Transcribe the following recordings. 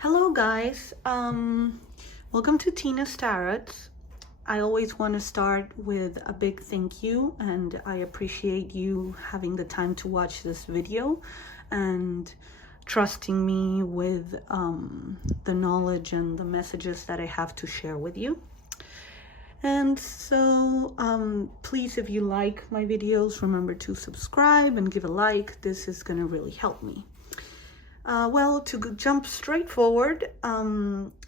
Hello guys, welcome to Tina's Tarots. I always want to start with a big thank you, and I appreciate you having the time to watch this video and trusting me with the knowledge and the messages that I have to share with you. And so please, if you like my videos, remember to subscribe and give a like. This is gonna really help me. Well, to jump straight forward,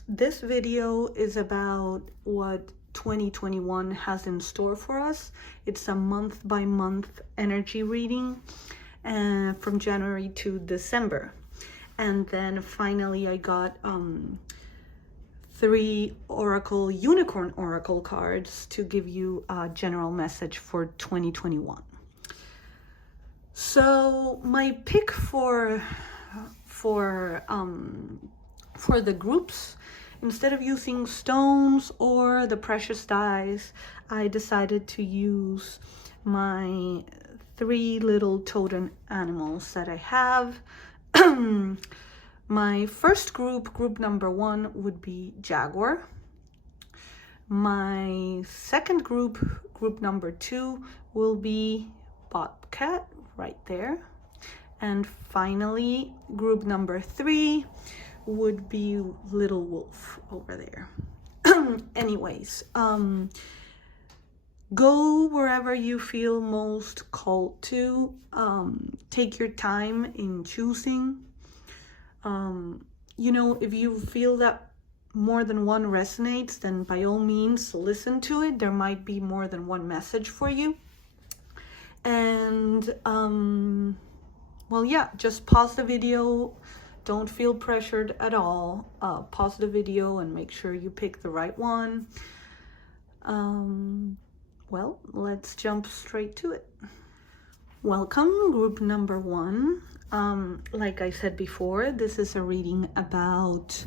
this video is about what 2021 has in store for us. It's a month by month energy reading from January to December. And then finally I got 3 unicorn oracle cards to give you a general message for 2021. So my pick for the groups, instead of using stones or the precious dies, I decided to use my 3 little totem animals that I have. My first group number 1, would be jaguar. My second group number 2, will be bobcat right there. And finally, group number 3 would be little wolf over there. Anyways, go wherever you feel most called to. Take your time in choosing. If you feel that more than one resonates, then by all means listen to it. There might be more than one message for you. And well, yeah, just pause the video. Don't feel pressured at all. Pause the video and make sure you pick the right one. Well, let's jump straight to it. Welcome, group number 1. Like I said before, this is a reading about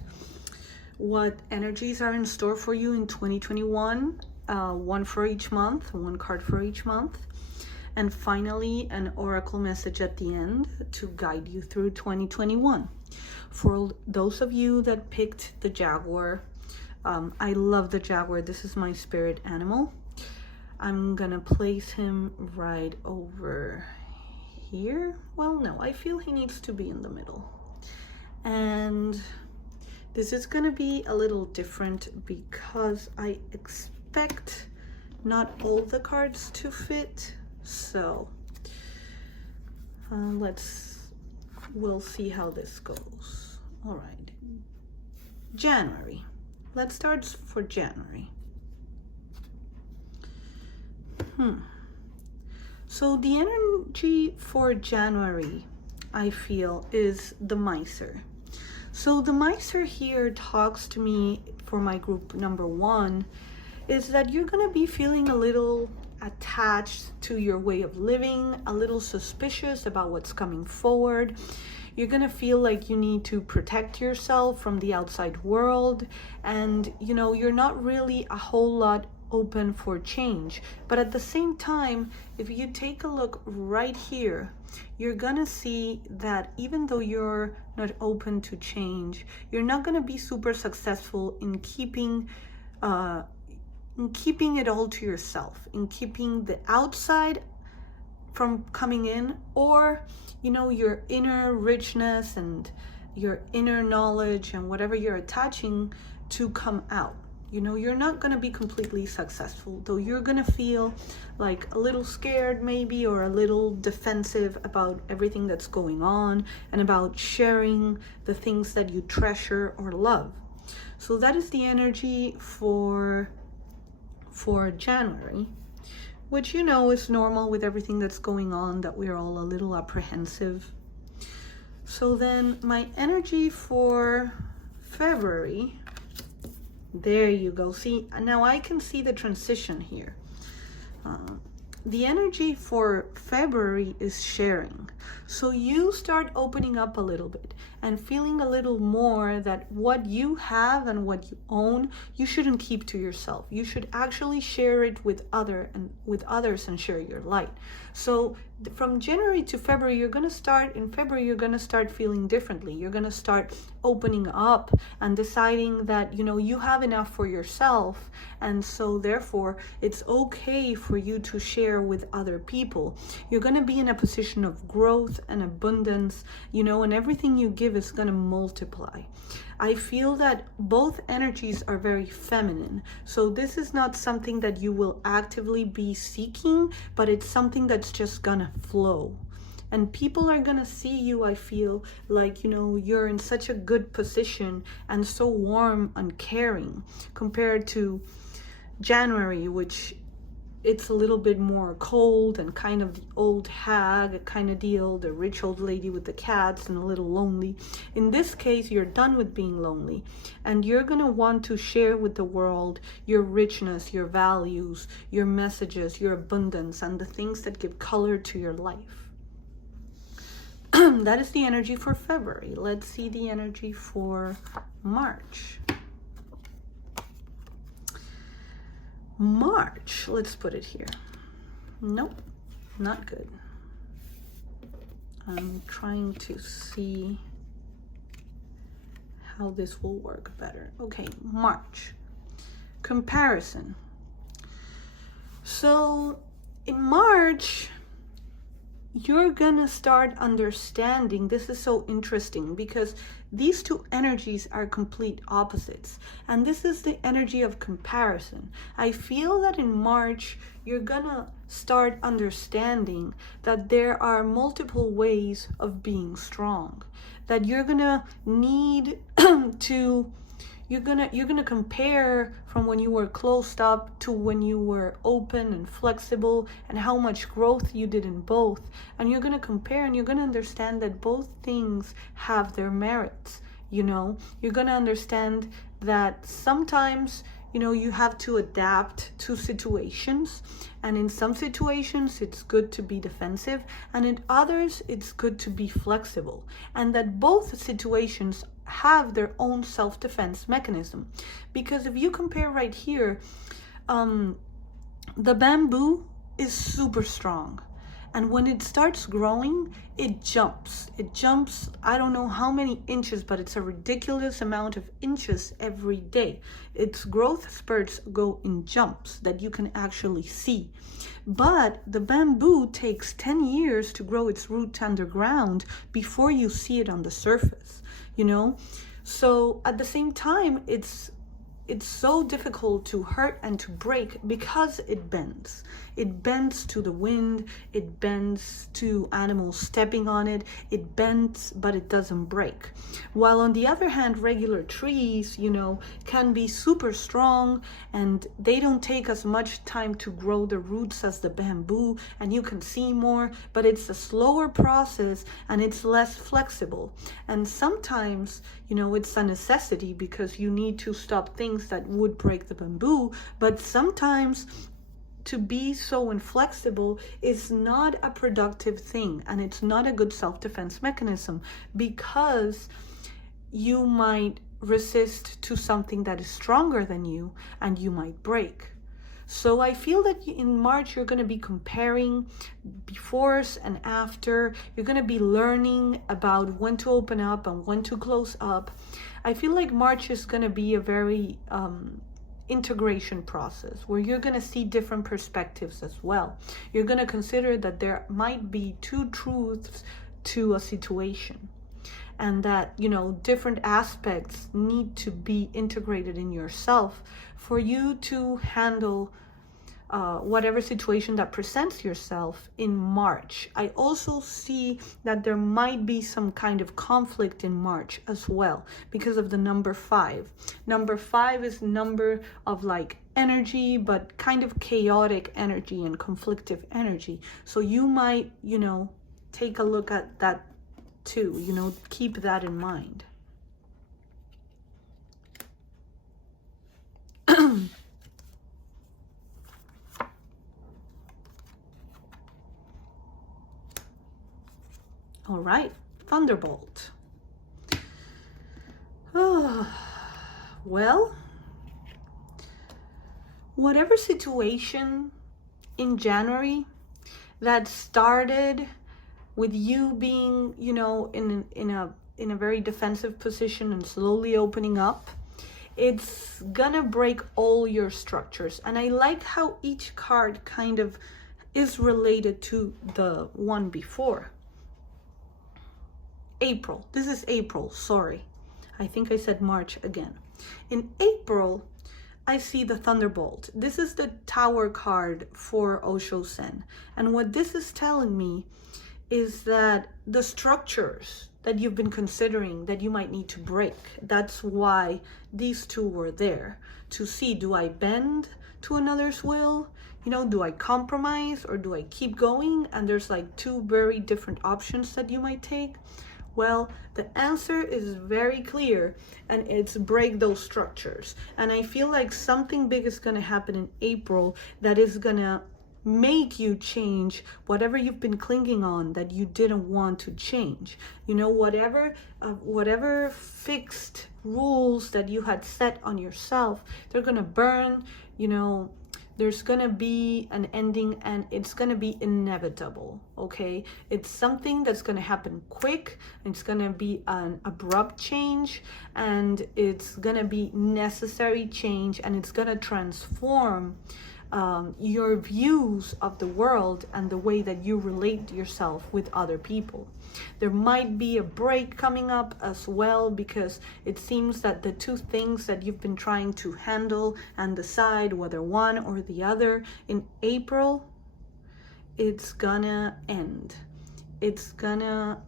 what energies are in store for you in 2021. One for each month, 1 card for each month. And finally, an oracle message at the end to guide you through 2021. For those of you that picked the jaguar, I love the jaguar. This is my spirit animal. I'm gonna place him right over here. Well, no, I feel he needs to be in the middle. And this is gonna be a little different because I expect not all the cards to fit. So we'll see how this goes. All right, January. Let's start for January. So the energy for January, I feel, is the Miser. So the Miser here talks to me for my group number 1 is that you're gonna be feeling a little attached to your way of living, a little suspicious about what's coming forward. You're gonna feel like you need to protect yourself from the outside world, and you're not really a whole lot open for change. But at the same time, if you take a look right here, you're gonna see that even though you're not open to change, you're not gonna be super successful in keeping it all to yourself, in keeping the outside from coming in, or your inner richness and your inner knowledge and whatever you're attaching to come out. You're not going to be completely successful, though you're going to feel like a little scared maybe, or a little defensive about everything that's going on and about sharing the things that you treasure or love. So that is the energy for January, which is normal with everything that's going on, that we're all a little apprehensive. So then my energy for February, there you go. See, now I can see the transition here. The energy for February is sharing. So you start opening up a little bit. and feeling a little more that what you have and what you own, you shouldn't keep to yourself. You should actually share it with others and share your light. So from January to February, you're going to start feeling differently. You're going to start opening up and deciding that, you have enough for yourself. And so therefore, it's okay for you to share with other people. You're going to be in a position of growth and abundance, and everything you give is going to multiply. I feel that both energies are very feminine. So this is not something that you will actively be seeking, but it's something that's just gonna flow. And people are gonna see you, I feel like, you're in such a good position and so warm and caring compared to January, which it's a little bit more cold and kind of the old hag kind of deal, the rich old lady with the cats and a little lonely. In this case, you're done with being lonely, and you're going to want to share with the world your richness, your values, your messages, your abundance, and the things that give color to your life. That is the energy for February. Let's see the energy for March. March, let's put it here. Nope, not good. I'm trying to see how this will work better. Okay, March. Comparison. So in March, you're gonna start understanding, this is so interesting because these two energies are complete opposites, and this is the energy of comparison. I feel that in March you're gonna start understanding that there are multiple ways of being strong, that you're gonna need to you're gonna compare from when you were closed up to when you were open and flexible, and how much growth you did in both. And you're gonna compare, and you're gonna understand that both things have their merits. You're gonna understand that sometimes you have to adapt to situations, and in some situations it's good to be defensive, and in others it's good to be flexible, and that both situations have their own self-defense mechanism. Because if you compare right here, the bamboo is super strong, and when it starts growing, it jumps, I don't know how many inches, but it's a ridiculous amount of inches every day. Its growth spurts go in jumps that you can actually see. But the bamboo takes 10 years to grow its roots underground before you see it on the surface. So at the same time, it's so difficult to hurt and to break because it bends. It bends to the wind, it bends to animals stepping on it, it bends, but it doesn't break. While on the other hand, regular trees, can be super strong, and they don't take as much time to grow the roots as the bamboo, and you can see more, but it's a slower process and it's less flexible. And sometimes, it's a necessity because you need to stop things that would break the bamboo, but sometimes to be so inflexible is not a productive thing, and it's not a good self-defense mechanism, because you might resist to something that is stronger than you and you might break. So I feel that in March you're going to be comparing befores and after. You're going to be learning about when to open up and when to close up. I feel like March is going to be a very integration process where you're going to see different perspectives as well. You're going to consider that there might be two truths to a situation, and that different aspects need to be integrated in yourself for you to handle whatever situation that presents yourself in March. I also see that there might be some kind of conflict in March as well because of the number 5. Number 5 is number of energy, but kind of chaotic energy and conflictive energy. So you might, take a look at that too, keep that in mind. All right, Thunderbolt. Well, whatever situation in January that started with you being, in a very defensive position and slowly opening up, it's gonna break all your structures. And I like how each card kind of is related to the one before. April. This is April, sorry. I think I said March again. In April, I see the Thunderbolt. This is the Tower card for Osho Zen. And what this is telling me is that the structures that you've been considering that you might need to break, that's why these two were there, to see, do I bend to another's will? Do I compromise or do I keep going? And there's like two very different options that you might take. Well, the answer is very clear, and it's break those structures. And I feel like something big is going to happen in April that is going to make you change whatever you've been clinging on that you didn't want to change. Whatever fixed rules that you had set on yourself, they're going to burn. There's gonna be an ending, and it's gonna be inevitable, okay? It's something that's gonna happen quick, it's gonna be an abrupt change, and it's gonna be necessary change, and it's gonna transform your views of the world and the way that you relate yourself with other people. There might be a break coming up as well, because it seems that the two things that you've been trying to handle and decide whether one or the other in April, it's gonna end. It's gonna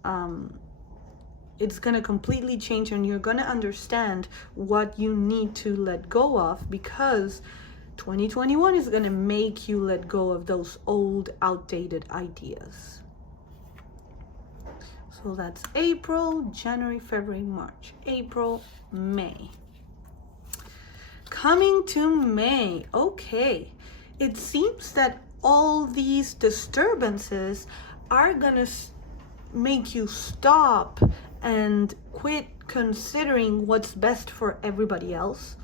completely change, and you're gonna understand what you need to let go of, because 2021 is going to make you let go of those old, outdated ideas. So that's April, January, February, March, April, May. Coming to May, okay. It seems that all these disturbances are going to make you stop and quit considering what's best for everybody else.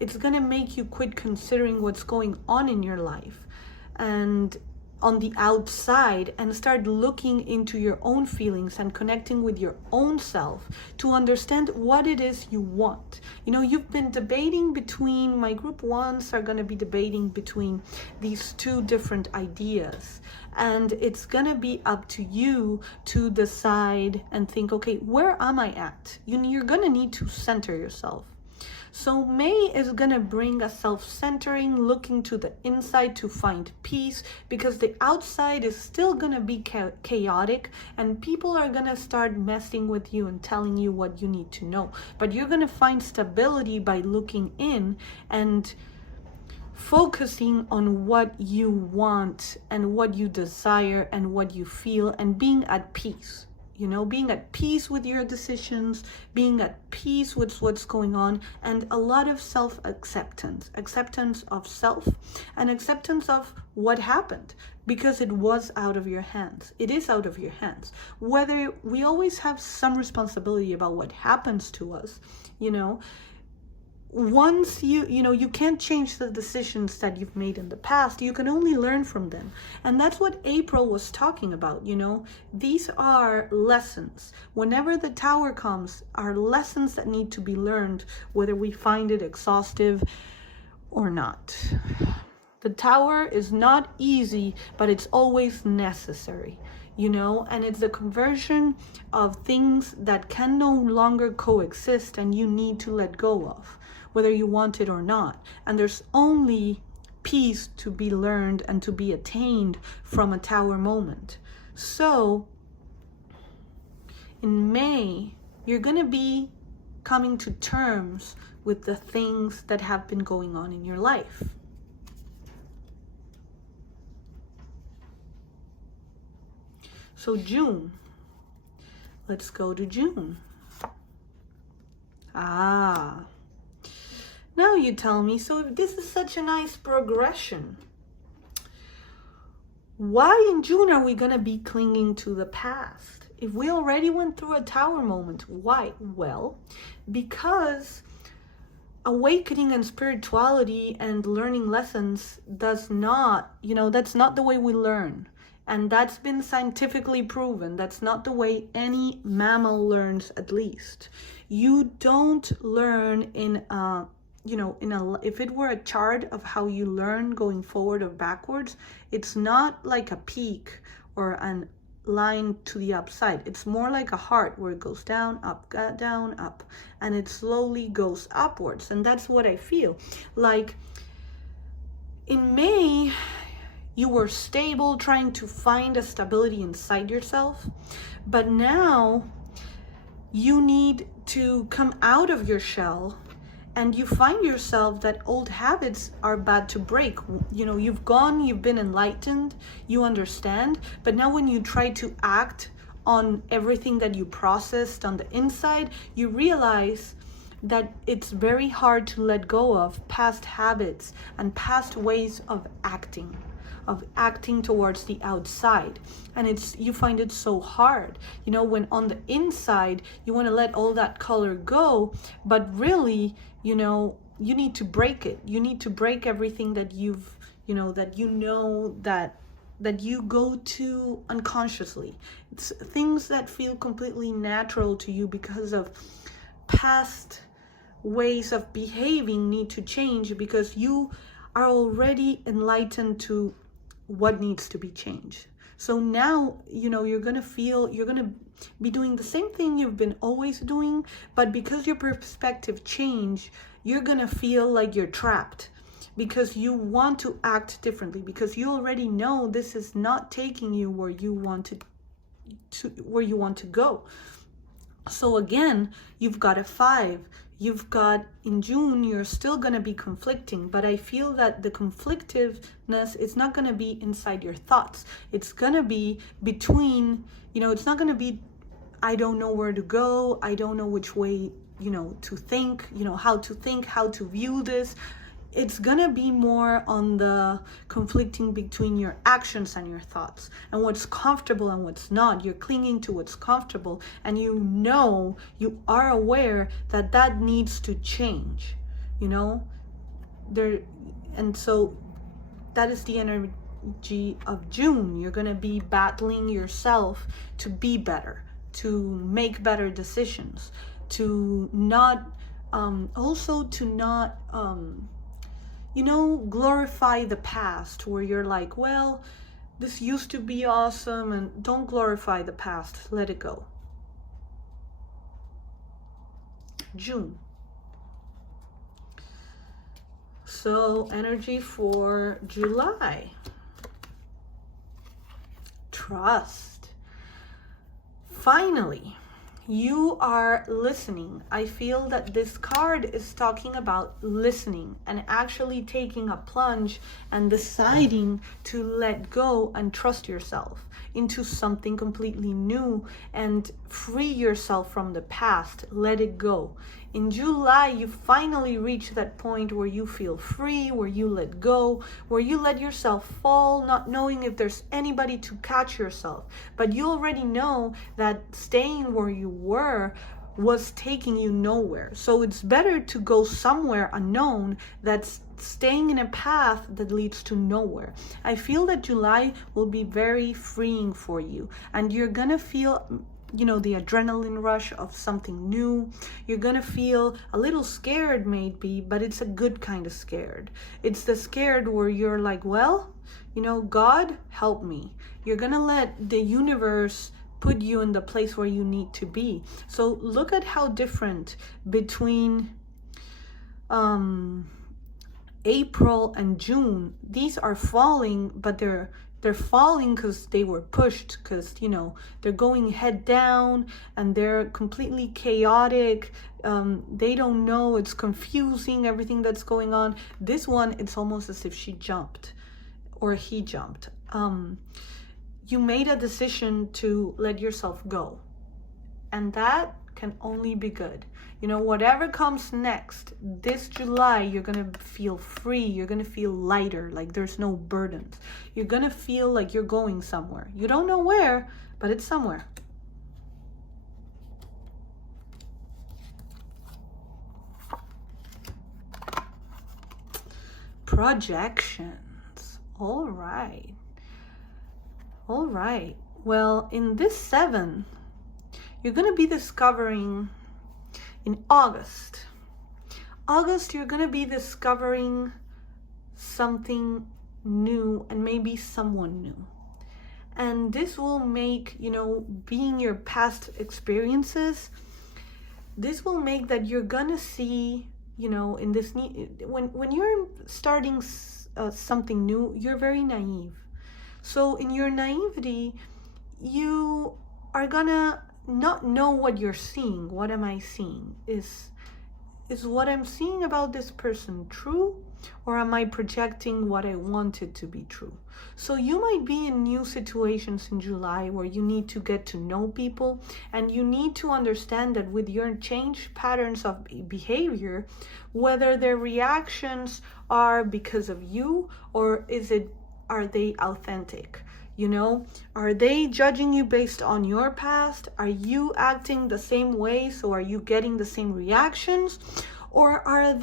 It's going to make you quit considering what's going on in your life and on the outside, and start looking into your own feelings and connecting with your own self to understand what it is you want. You've been debating between, my group ones are going to be debating between these two different ideas. And it's going to be up to you to decide and think, okay, where am I at? You're going to need to center yourself. So May is going to bring a self-centering, looking to the inside to find peace, because the outside is still going to be chaotic, and people are going to start messing with you and telling you what you need to know. But you're going to find stability by looking in and focusing on what you want and what you desire and what you feel, and being at peace. Being at peace with your decisions, being at peace with what's going on, and a lot of self-acceptance, acceptance of self, and acceptance of what happened, because it was out of your hands. It is out of your hands. Whether we always have some responsibility about what happens to us, once you can't change the decisions that you've made in the past. You can only learn from them. And that's what April was talking about. These are lessons. Whenever the Tower comes, are lessons that need to be learned, whether we find it exhaustive or not. The Tower is not easy, but it's always necessary. And it's the conversion of things that can no longer coexist and you need to let go of, whether you want it or not. And there's only peace to be learned and to be attained from a Tower moment. So in May, you're going to be coming to terms with the things that have been going on in your life. So June, let's go to June. Now you tell me, so if this is such a nice progression, why in June are we gonna be clinging to the past? If we already went through a Tower moment, why? Well, because awakening and spirituality and learning lessons does not, that's not the way we learn. And that's been scientifically proven. That's not the way any mammal learns, at least. You don't learn in a, if it were a chart of how you learn going forward or backwards, it's not like a peak or an line to the upside. It's more like a heart where it goes down, up, and it slowly goes upwards. And that's what I feel like. In May, you were stable, trying to find a stability inside yourself, but now you need to come out of your shell, and you find yourself that old habits are bad to break. You've been enlightened, you understand, but now when you try to act on everything that you processed on the inside, you realize that it's very hard to let go of past habits and past ways of acting towards the outside. And you find it so hard, when on the inside you want to let all that color go, but really, you need to break it. You need to break everything that that you go to unconsciously. It's things that feel completely natural to you because of past ways of behaving need to change, because you are already enlightened to what needs to be changed. So now, you're going to be doing the same thing you've been always doing, but because your perspective changed, you're going to feel like you're trapped, because you want to act differently, because you already know this is not taking you where you want to go. So again, you've got a 5. You've got, in June, you're still going to be conflicting, but I feel that the conflictiveness is not going to be inside your thoughts. It's going to be between, it's not going to be, I don't know where to go. I don't know which way, to think, how to view this. It's gonna be more on the conflicting between your actions and your thoughts, and what's comfortable and what's not. You're clinging to what's comfortable, and you are aware that needs to change, and so that is the energy of June. You're gonna be battling yourself to be better, to make better decisions, to not glorify the past, where you're like, well, this used to be awesome, and don't glorify the past. Let it go. June. So energy for July. Trust. Finally, you are listening. I feel that this card is talking about listening and actually taking a plunge and deciding to let go and trust yourself into something completely new and free yourself from the past. Let it go. In July, you finally reach that point where you feel free, where you let go, where you let yourself fall, not knowing if there's anybody to catch yourself. But you already know that staying where you were was taking you nowhere. So it's better to go somewhere unknown that's staying in a path that leads to nowhere. I feel that July will be very freeing for you, and you're gonna feel the adrenaline rush of something new. You're gonna feel a little scared maybe, but it's a good kind of scared. It's the scared where you're like, well, God, help me. You're gonna let the universe put you in the place where you need to be. So look at how different between April and June. These are falling, but they're falling because they were pushed, because they're going head down and they're completely chaotic. They don't know, it's confusing, everything that's going on. This one, it's almost as if she jumped or he jumped. You made a decision to let yourself go, and that can only be good. Whatever comes next, this July, you're gonna feel free. You're gonna feel lighter, like there's no burdens. You're gonna feel like you're going somewhere. You don't know where, but it's somewhere. projections. All right. Well, in this 7, you're going to be discovering in August, you're going to be discovering something new and maybe someone new. And this will make, being your past experiences, this will make that you're going to see, in this, when you're starting something new, you're very naive. So in your naivety, you are gonna not know what you're seeing. What am I seeing? Is what I'm seeing about this person true? Or am I projecting what I want it to be true? So you might be in new situations in July where you need to get to know people, and you need to understand that with your changed patterns of behavior, whether their reactions are because of you, or are they authentic? Are they judging you based on your past? Are you acting the same way, so are you getting the same reactions? Or are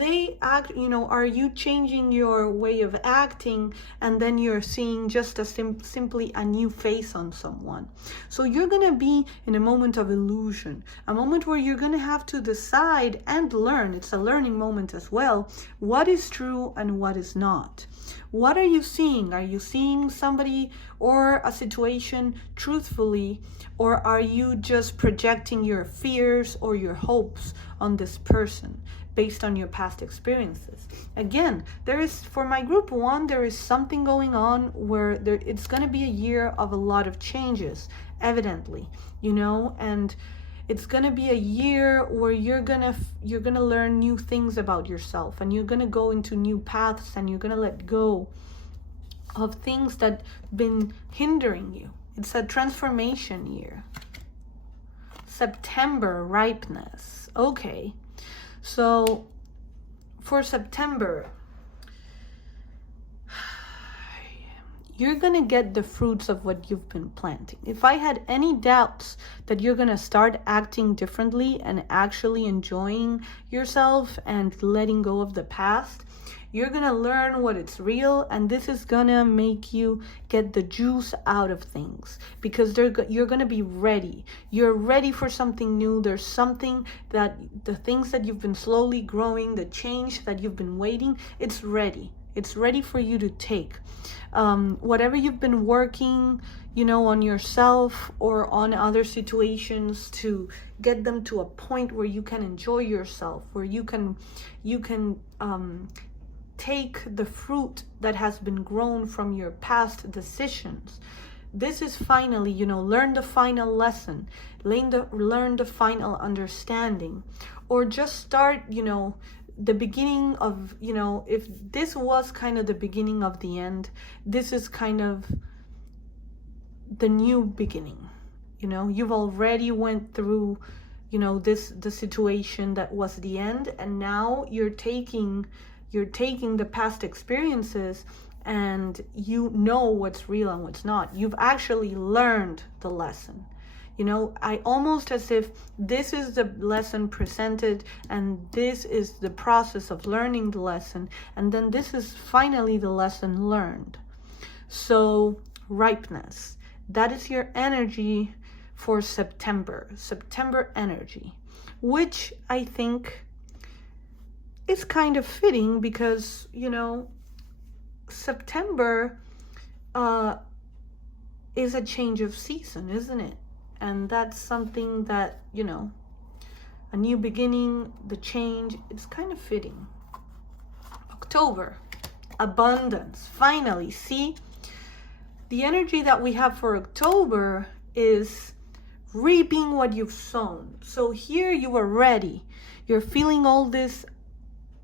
are you changing your way of acting, and then you're seeing just simply a new face on someone? So you're going to be in a moment of illusion, a moment where you're going to have to decide and learn. It's a learning moment as well. What is true and what is not? What are you seeing? Are you seeing somebody or a situation truthfully, or are you just projecting your fears or your hopes on this person based on your past experiences? Again, for my group 1, there is something going on where it's going to be a year of a lot of changes, evidently, and it's going to be a year where you're going to learn new things about yourself, and you're going to go into new paths, and you're going to let go of things that been hindering you. It's a transformation year. September, ripeness. Okay. So for September, you're going to get the fruits of what you've been planting. If I had any doubts that you're going to start acting differently and actually enjoying yourself and letting go of the past, you're going to learn what it's real, and this is going to make you get the juice out of things, because you're going to be ready. You're ready for something new. There's something that the things that you've been slowly growing, the change that you've been waiting, it's ready. It's ready for you to take. Whatever you've been working, on yourself or on other situations to get them to a point where you can enjoy yourself, where you can take the fruit that has been grown from your past decisions. This is finally, learn the final lesson, learn the final understanding, or just start, the beginning of, if this was kind of the beginning of the end, this is kind of the new beginning. You've already went through, the situation that was the end, and now you're taking the past experiences, and what's real and what's not. You've actually learned the lesson. I almost as if this is the lesson presented, and this is the process of learning the lesson, and then this is finally the lesson learned. So ripeness, that is your energy for September energy, which I think is kind of fitting because, September is a change of season, isn't it? And that's something that, a new beginning, the change, it's kind of fitting. October, abundance. Finally, see, the energy that we have for October is reaping what you've sown. So here you are ready. You're feeling all this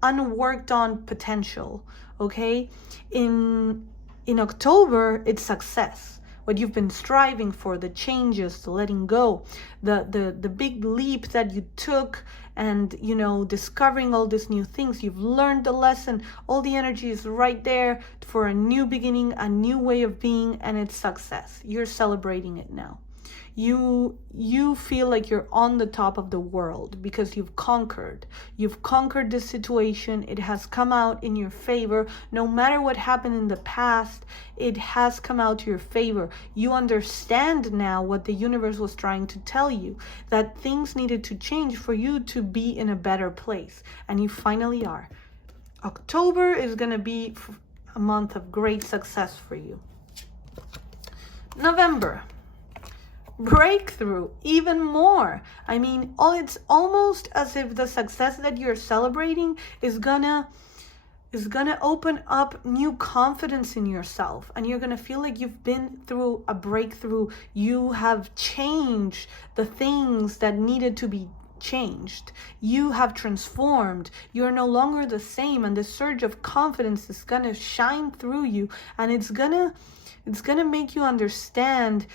unworked on potential, okay? In October, it's success. What you've been striving for, the changes, the letting go, the big leap that you took, and discovering all these new things. You've learned the lesson. All the energy is right there for a new beginning, a new way of being, and it's success. You're celebrating it now. You feel like you're on the top of the world because you've conquered this situation. It has come out in your favor. No matter what happened in the past, it has come out to your favor. You understand now what the universe was trying to tell you, that things needed to change for you to be in a better place, and you finally are. October is going to be a month of great success for you. November, breakthrough, even more. I mean, it's almost as if the success that you're celebrating is gonna open up new confidence in yourself, and you're gonna feel like you've been through a breakthrough. You have changed the things that needed to be changed. You have transformed. You're no longer the same, and the surge of confidence is gonna shine through you, and it's gonna make you understand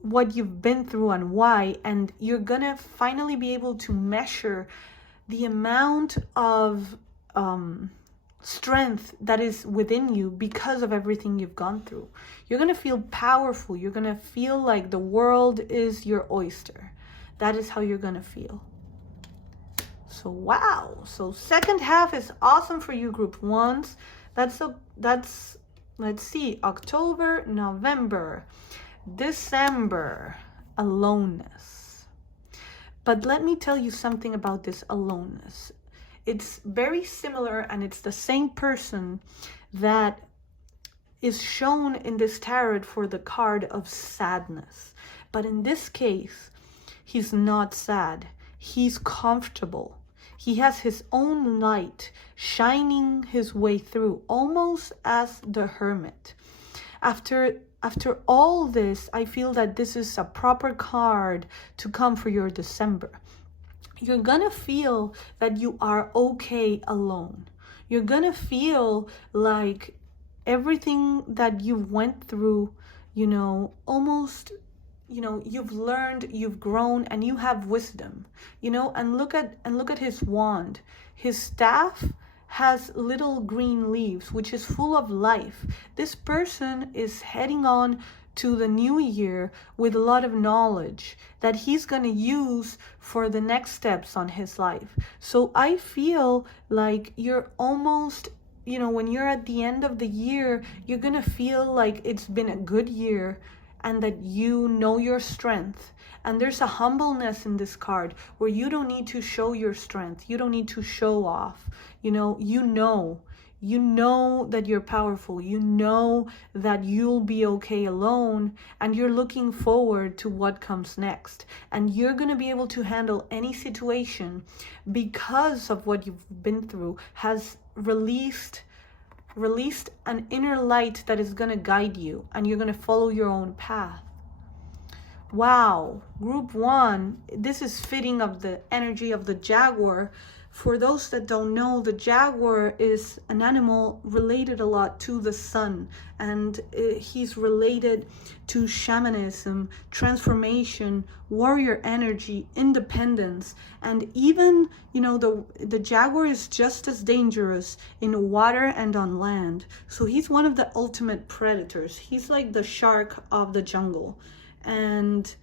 what you've been through and why, and you're gonna finally be able to measure the amount of strength that is within you because of everything you've gone through. You're gonna feel powerful. You're gonna feel like the world is your oyster. That is how you're gonna feel. So wow. So second half is awesome for you, group ones. That's let's see, October, November, December, aloneness. But let me tell you something about this aloneness. It's very similar, and it's the same person that is shown in this tarot for the card of sadness. But in this case, he's not sad. He's comfortable. He has his own light shining his way through, almost as the hermit. After all this, I feel that this is a proper card to come for your December. You're gonna feel that you are okay alone. You're gonna feel like everything that you went through, almost, you've learned, you've grown, and you have wisdom, and look at his wand. His staff has little green leaves, which is full of life. This person is heading on to the new year with a lot of knowledge that he's going to use for the next steps on his life. So I feel like you're almost, when you're at the end of the year, you're going to feel like it's been a good year, and that you know your strength. And there's a humbleness in this card where you don't need to show your strength. You don't need to show off. You know that you're powerful. You know that you'll be okay alone, and you're looking forward to what comes next. And you're going to be able to handle any situation because of what you've been through has released an inner light that is going to guide you, and you're going to follow your own path. Wow, group one, this is fitting of the energy of the jaguar. For those that don't know, the jaguar is an animal related a lot to the sun, and he's related to shamanism, transformation, warrior energy, independence, and even, the jaguar is just as dangerous in water and on land. So he's one of the ultimate predators. He's like the shark of the jungle. And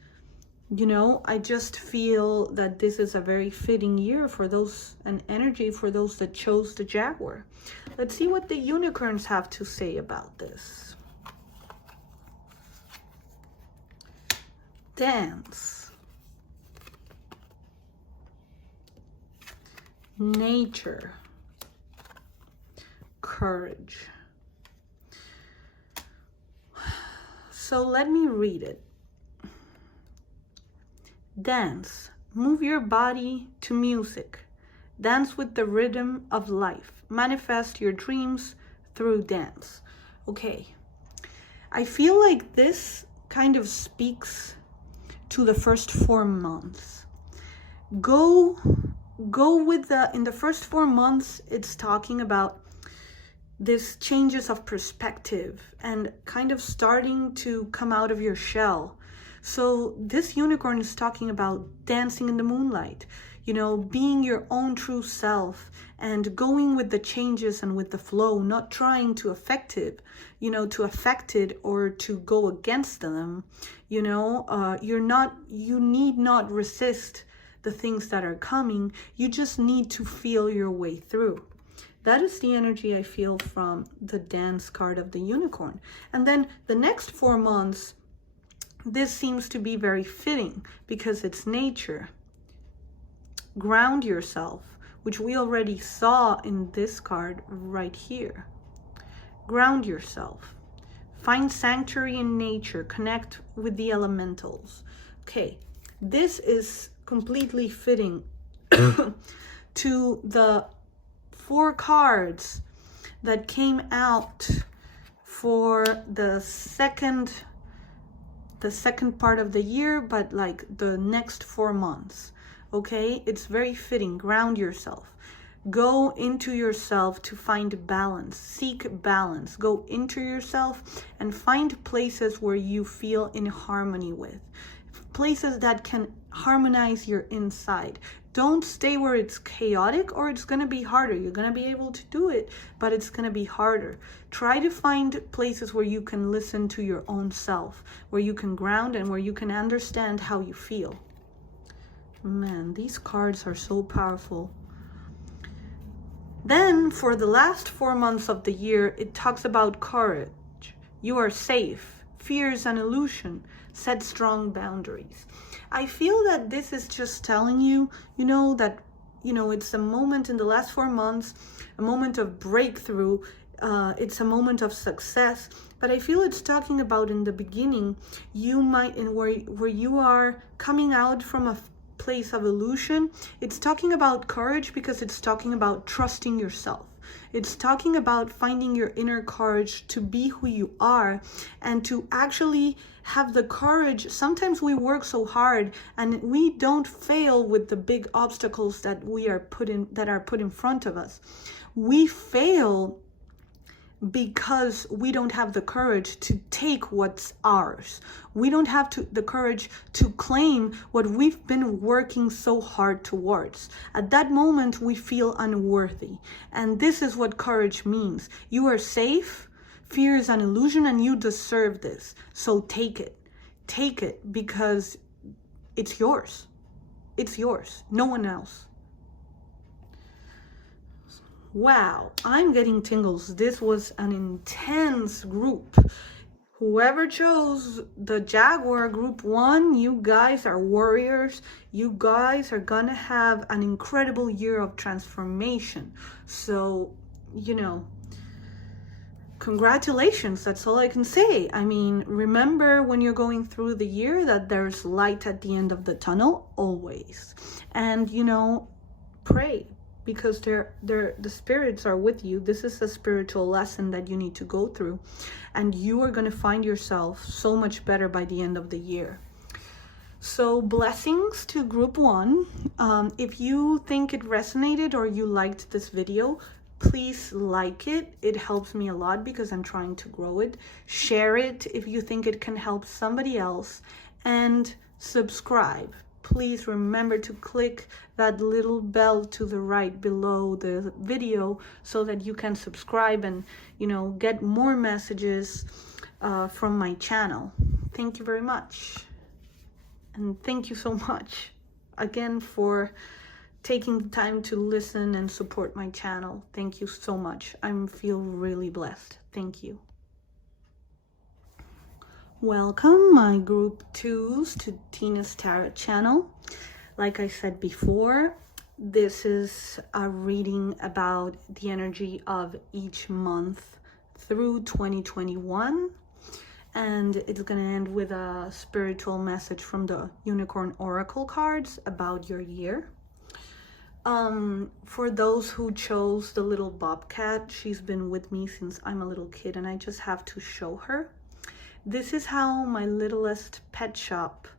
I just feel that this is a very fitting year for those, and energy for those that chose the jaguar. Let's see what the unicorns have to say about this. Dance. Nature. Courage. So let me read it. Dance. Move your body to music. Dance with the rhythm of life. Manifest your dreams through dance. Okay. I feel like this kind of speaks to the first 4 months. Go with in the first 4 months, it's talking about this changes of perspective and kind of starting to come out of your shell. So this unicorn is talking about dancing in the moonlight. you know, being your own true self and going with the changes and with the flow, not trying to affect it, you know, to affect it or to go against them. You know, you need not resist the things that are coming. You just need to feel your way through. That is the energy I feel from the dance card of the unicorn. And then the next 4 months, this seems to be very fitting because it's nature. Ground yourself, which we already saw in this card right here. Ground yourself. Find sanctuary in nature. Connect with the elementals. Okay, this is completely fitting to the 4 cards that came out for the second part of the year, but like the next 4 months. Okay, it's very fitting. Ground yourself. Go into yourself to find balance. Seek balance. Go into yourself and find places where you feel in harmony with. Places that can harmonize your inside. Don't stay where it's chaotic, or it's going to be harder. You're going to be able to do it, but it's going to be harder. Try to find places where you can listen to your own self, where you can ground and where you can understand how you feel. Man, these cards are so powerful. Then for the last 4 months of the year, it talks about courage. You are safe. Fear is an illusion. Set strong boundaries. I feel that this is just telling you, you know, that, you know, it's a moment in the last 4 months, a moment of breakthrough. It's a moment of success. But I feel it's talking about in the beginning, you might, in where you are coming out from a place of illusion. It's talking about courage because it's talking about trusting yourself. It's talking about finding your inner courage to be who you are and to actually have the courage. Sometimes we work so hard and we don't fail with the big obstacles that are put in front of us. We fail because we don't have the courage to take what's ours. We don't have the courage to claim what we've been working so hard towards. At that moment, we feel unworthy. And this is what courage means. You are safe, fear is an illusion, and you deserve this. So take it. Take it because it's yours. It's yours, no one else. Wow, I'm getting tingles. This was an intense group. Whoever chose the Jaguar Group 1, you guys are warriors. You guys are gonna have an incredible year of transformation. So, you know, congratulations, that's all I can say. I mean, remember when you're going through the year that there's light at the end of the tunnel, always. And, you know, pray. Because the spirits are with you. This is a spiritual lesson that you need to go through. And you are going to find yourself so much better by the end of the year. So blessings to group 1. If you think it resonated or you liked this video, please like it. It helps me a lot because I'm trying to grow it. Share it if you think it can help somebody else. And subscribe. Please remember to click that little bell to the right below the video so that you can subscribe and, you know, get more messages from my channel. Thank you very much. And thank you so much again for taking the time to listen and support my channel. Thank you so much. I feel really blessed. Thank you. Welcome my group 2s to Tina's Tarot channel. Like I said before, this is a reading about the energy of each month through 2021. And it's going to end with a spiritual message from the Unicorn Oracle cards about your year. For those who chose the little bobcat, she's been with me since I'm a little kid and I just have to show her. This is how my littlest pet shop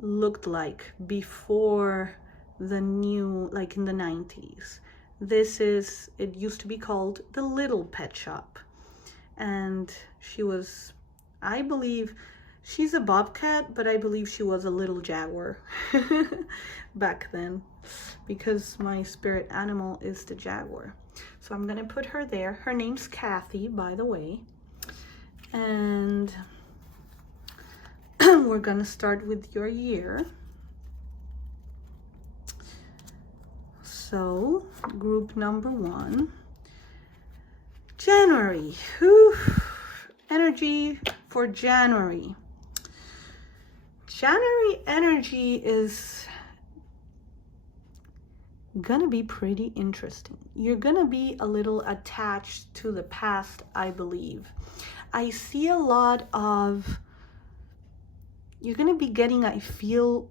looked like before the new, like in the 90s. It used to be called the Little Pet Shop. And she was, I believe, She's a bobcat, but I believe she was a little jaguar back then, because my spirit animal is the jaguar. So I'm gonna put her there. Her name's Kathy, by the way. And we're gonna start with your year. So, group number 1, January. Whew. Energy for January. January energy is gonna be pretty interesting. You're gonna be a little attached to the past, I believe. I see a lot of, you're gonna be getting, I feel,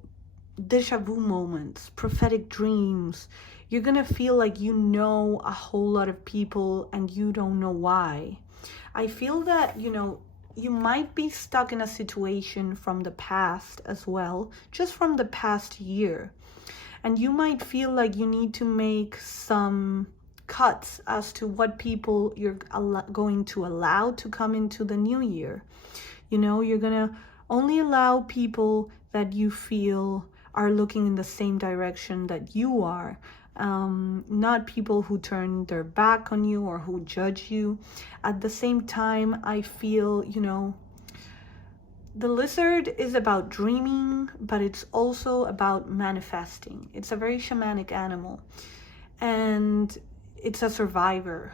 deja vu moments, prophetic dreams. You're gonna feel like you know a whole lot of people and you don't know why. I feel that, you know, you might be stuck in a situation from the past as well, just from the past year. And you might feel like you need to make some cuts as to what people you're going to allow to come into the new year. You know, you're going to only allow people that you feel are looking in the same direction that you are. Not people who turn their back on you or who judge you. At the same time, I feel, you know, the lizard is about dreaming, but it's also about manifesting. It's a very shamanic animal and it's a survivor.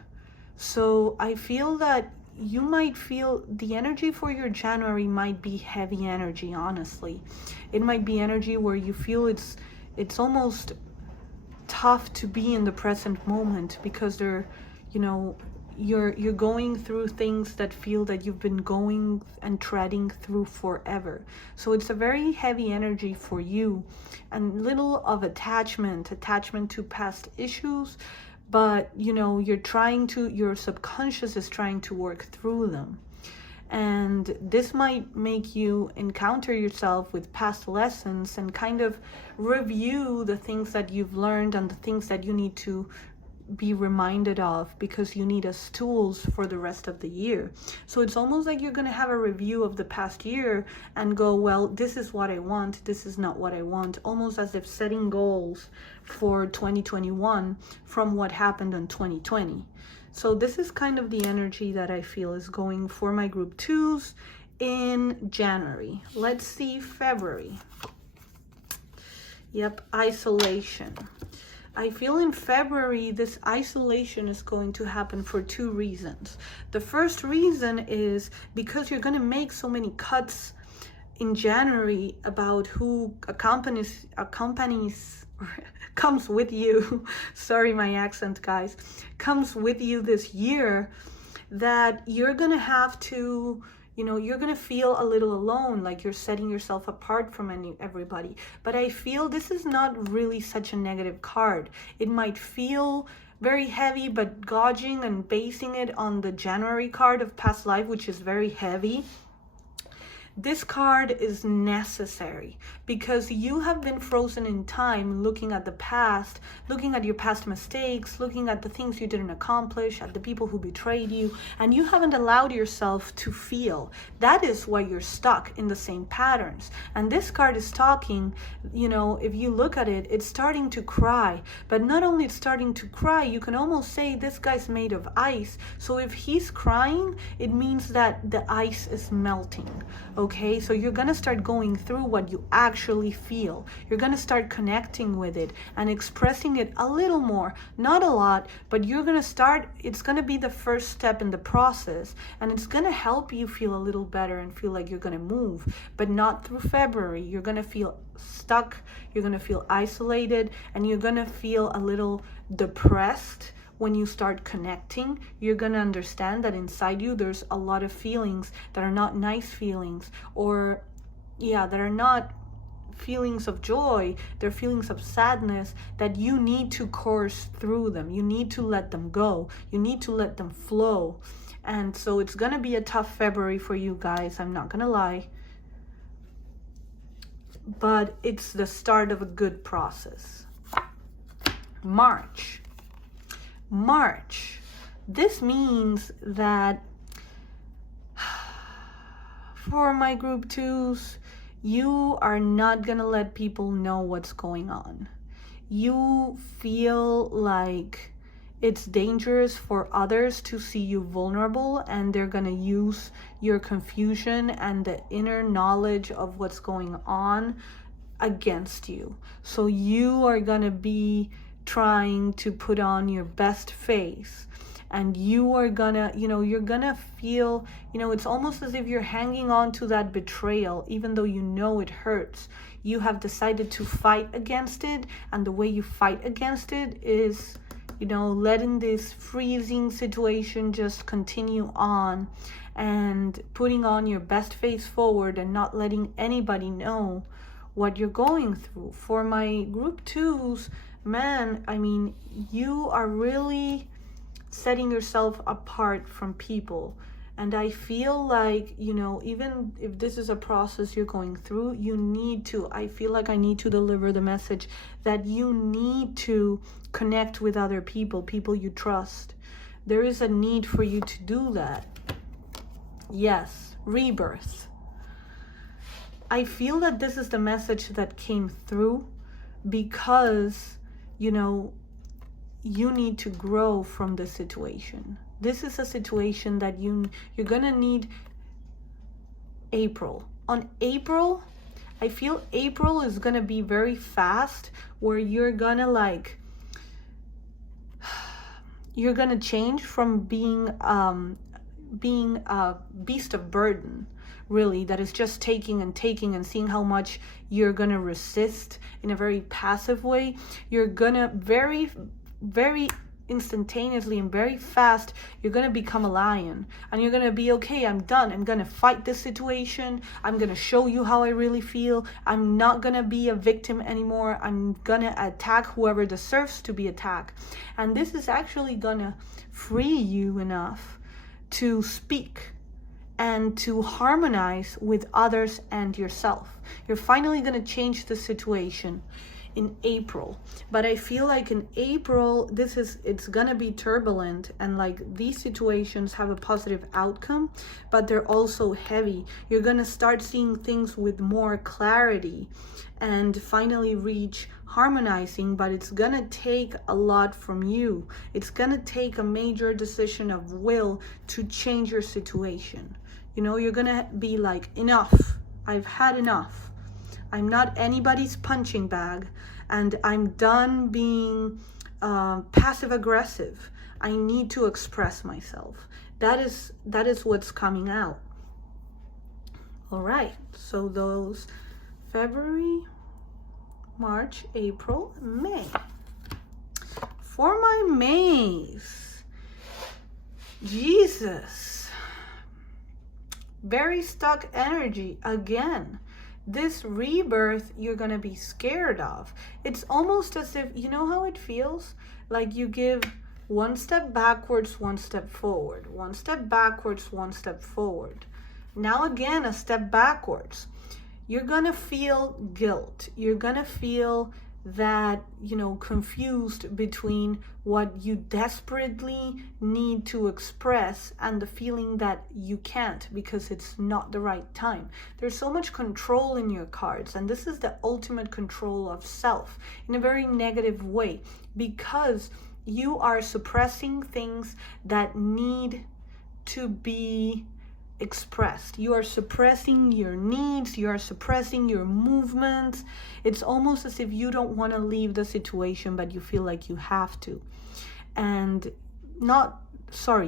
So I feel that you might feel the energy for your January might be heavy energy, honestly. It might be energy where you feel it's almost tough to be in the present moment, because they're, you know, you're going through things that feel that you've been going and treading through forever. So it's a very heavy energy for you, and little of attachment to past issues, but you know, your subconscious is trying to work through them. And this might make you encounter yourself with past lessons and kind of review the things that you've learned and the things that you need to be reminded of, because you need as tools for the rest of the year. So it's almost like you're going to have a review of the past year and go, well, this is what I want, this is not what I want, almost as if setting goals for 2021 from what happened in 2020. So this is kind of the energy that I feel is going for my group 2s in January. Let's see February. Yep, isolation. I feel in February, this isolation is going to happen for 2 reasons. The first reason is because you're going to make so many cuts in January about who accompanies comes with you. Sorry, my accent, guys. Comes with you this year, that you're going to have to, you know, you're going to feel a little alone, like you're setting yourself apart from everybody. But I feel this is not really such a negative card. It might feel very heavy, but gauging and basing it on the January card of past life, which is very heavy, this card is necessary because you have been frozen in time, looking at the past, looking at your past mistakes, looking at the things you didn't accomplish, at the people who betrayed you, and you haven't allowed yourself to feel. That is why you're stuck in the same patterns. And this card is talking, you know, if you look at it, it's starting to cry. But not only it's starting to cry, you can almost say this guy's made of ice. So if he's crying, it means that the ice is melting. Okay, so you're gonna start going through what you actually feel. You're gonna start connecting with it and expressing it a little more, not a lot, but you're gonna start, it's gonna be the first step in the process, and it's gonna help you feel a little better and feel like you're gonna move, but not through February. You're gonna feel stuck, you're gonna feel isolated, and you're gonna feel a little depressed. When you start connecting, you're going to understand that inside you there's a lot of feelings that are not nice feelings, or that are not feelings of joy. They're feelings of sadness that you need to course through them. You need to let them go. You need to let them flow. And so it's going to be a tough February for you guys, I'm not going to lie. But it's the start of a good process. March. This means that for my group 2s, you are not gonna let people know what's going on. You feel like it's dangerous for others to see you vulnerable, and they're gonna use your confusion and the inner knowledge of what's going on against you. So you are gonna be trying to put on your best face, and you are gonna, you're gonna feel, it's almost as if you're hanging on to that betrayal, even though you know it hurts. You have decided to fight against it, and the way you fight against it is, letting this freezing situation just continue on and putting on your best face forward and not letting anybody know what you're going through. For my group 2s, man, you are really setting yourself apart from people. And I feel like, even if this is a process you're going through, I feel like I need to deliver the message that you need to connect with other people you trust. There is a need for you to do that. Yes, rebirth. I feel that this is the message that came through because, you need to grow from this situation. This is a situation that you're gonna need April. On April, I feel April is gonna be very fast, where you're gonna change from being a beast of burden, really, that is just taking and seeing how much you're gonna resist in a very passive way. You're gonna very instantaneously and very fast, you're gonna become a lion, and you're gonna be, okay, I'm done, I'm gonna fight this situation, I'm gonna show you how I really feel, I'm not gonna be a victim anymore, I'm gonna attack whoever deserves to be attacked. And this is actually gonna free you enough to speak and to harmonize with others and yourself. You're finally gonna change the situation in April. But I feel like in April, it's gonna be turbulent, and these situations have a positive outcome, but they're also heavy. You're gonna start seeing things with more clarity and finally reach harmonizing, but it's gonna take a lot from you. It's gonna take a major decision of will to change your situation. You're gonna be like, enough, I've had enough. I'm not anybody's punching bag, and I'm done being passive aggressive. I need to express myself. That is what's coming out. All right, so those February, March, April, May. For my Mays, Jesus, very stuck energy again. This rebirth you're gonna be scared of. It's almost as if, how it feels? Like you give one step backwards, one step forward, one step backwards, one step forward. Now again, a step backwards. You're gonna feel guilt. You're gonna feel that, confused between what you desperately need to express and the feeling that you can't because it's not the right time. There's so much control in your cards, and this is the ultimate control of self in a very negative way, because you are suppressing things that need to be expressed. You are suppressing your needs, you are suppressing your movements. It's almost as if you don't want to leave the situation, but you feel like you have to. And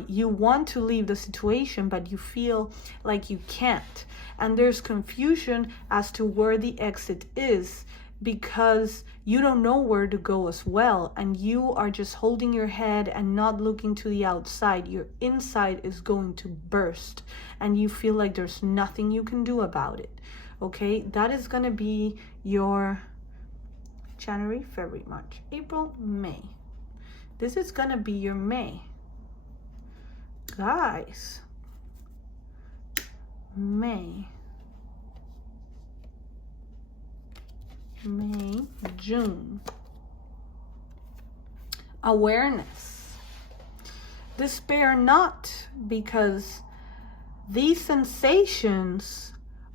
you want to leave the situation, but you feel like you can't. And there's confusion as to where the exit is, because you don't know where to go as well, and you are just holding your head and not looking to the outside. Your inside is going to burst, and you feel like there's nothing you can do about it. Okay, that is going to be your January, February, March, April, May. This is going to be your May. Guys, May, June. Awareness. Despair not, because these sensations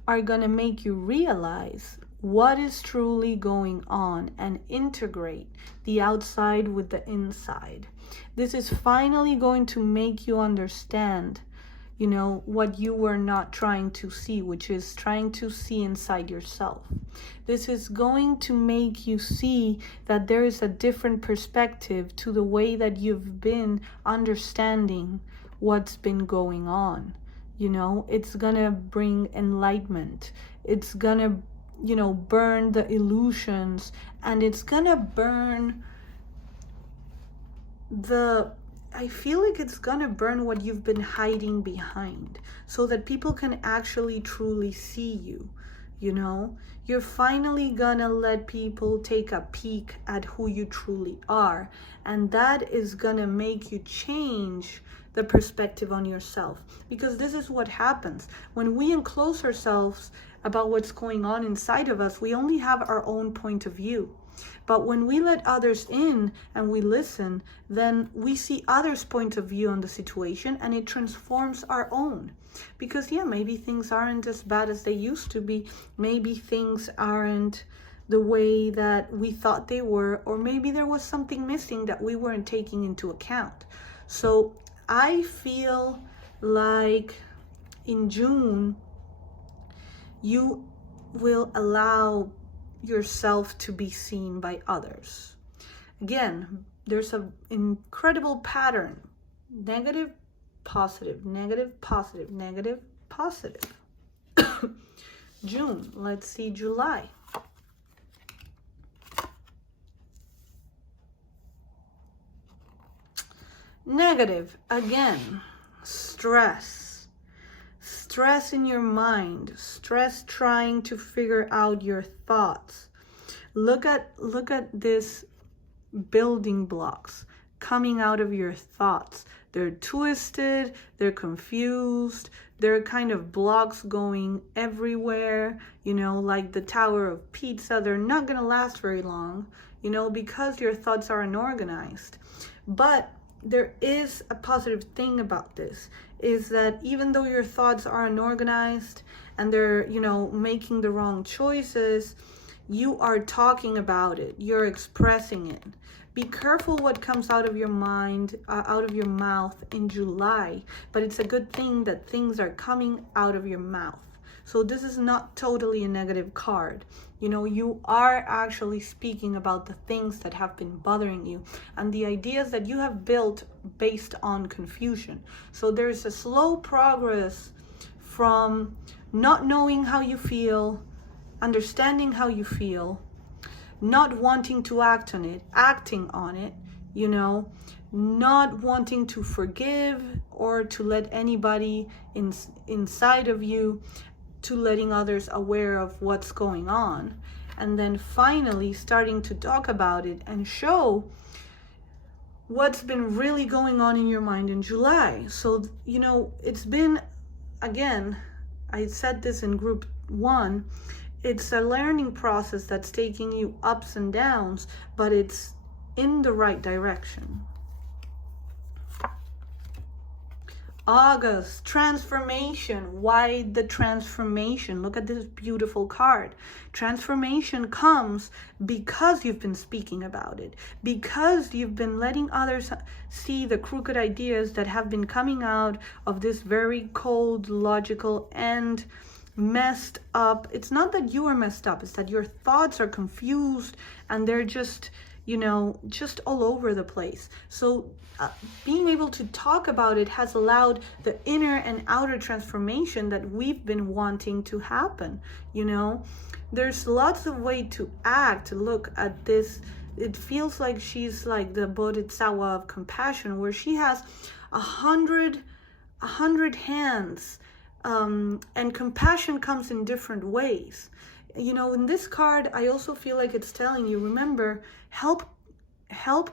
are going to make you realize what is truly going on and integrate the outside with the inside. This is finally going to make you understand, what you were not trying to see, which is trying to see inside yourself. This is going to make you see that there is a different perspective to the way that you've been understanding what's been going on. It's gonna bring enlightenment. It's gonna, burn the illusions, and it's gonna burn I feel like it's gonna burn what you've been hiding behind, so that people can actually truly see you. You're finally gonna let people take a peek at who you truly are, and that is gonna make you change the perspective on yourself. Because this is what happens when we enclose ourselves about what's going on inside of us. We only have our own point of view. But when we let others in and we listen, then we see others' point of view on the situation, and it transforms our own. Because maybe things aren't as bad as they used to be. Maybe things aren't the way that we thought they were, or maybe there was something missing that we weren't taking into account. So I feel like in June, you will allow yourself to be seen by others. Again, there's an incredible pattern: negative, positive, negative, positive, negative, positive. June. Let's see July. Negative. Again, stress in your mind, stress trying to figure out your thoughts. Look at this building blocks coming out of your thoughts. They're twisted, they're confused, they're kind of blocks going everywhere, like the Tower of Pizza. They're not going to last very long, because your thoughts are unorganized. But there is a positive thing about this, is that even though your thoughts are unorganized and they're, making the wrong choices, you are talking about it, you're expressing it. Be careful what comes out of your mind, out of your mouth in July, but it's a good thing that things are coming out of your mouth. So this is not totally a negative card. You are actually speaking about the things that have been bothering you and the ideas that you have built based on confusion. So there's a slow progress from not knowing how you feel, understanding how you feel, not wanting to act on it, acting on it, not wanting to forgive or to let anybody inside of you, to letting others aware of what's going on, and then finally starting to talk about it and show what's been really going on in your mind in July. So, it's been, again, I said this in group 1, it's a learning process that's taking you ups and downs, but it's in the right direction. August, transformation. Why the transformation? Look at this beautiful card. Transformation comes because you've been speaking about it, because you've been letting others see the crooked ideas that have been coming out of this very cold, logical, and messed up. It's not that you are messed up, it's that your thoughts are confused and they're just, just all over the place. So being able to talk about it has allowed the inner and outer transformation that we've been wanting to happen. There's lots of ways to act. Look at this. It feels like she's like the Bodhisattva of compassion, where she has 100 hands, and compassion comes in different ways. In this card, I also feel like it's telling you, remember, help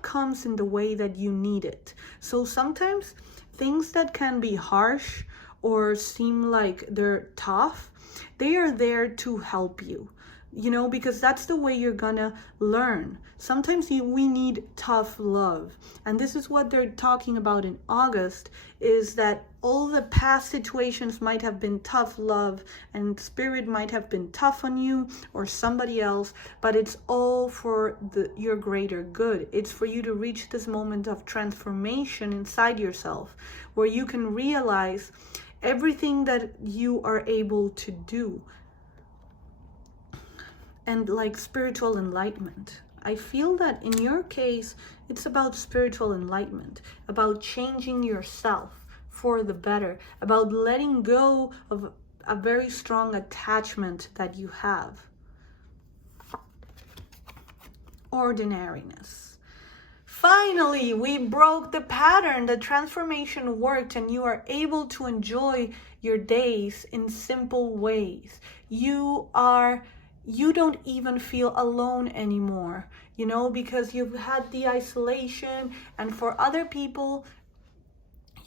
comes in the way that you need it. So sometimes things that can be harsh or seem like they're tough, they are there to help you. you know, because that's the way you're gonna learn. Sometimes we need tough love, and this is what they're talking about in August, is that all the past situations might have been tough love, and spirit might have been tough on you or somebody else, but it's all for your greater good. It's for you to reach this moment of transformation inside yourself, where you can realize everything that you are able to do, and like spiritual enlightenment. I feel that in your case, it's about spiritual enlightenment, about changing yourself for the better, about letting go of a very strong attachment that you have. Ordinariness. Finally, we broke the pattern. The transformation worked, and you are able to enjoy your days in simple ways. You don't even feel alone anymore, you know, because you've had the isolation. And for other people,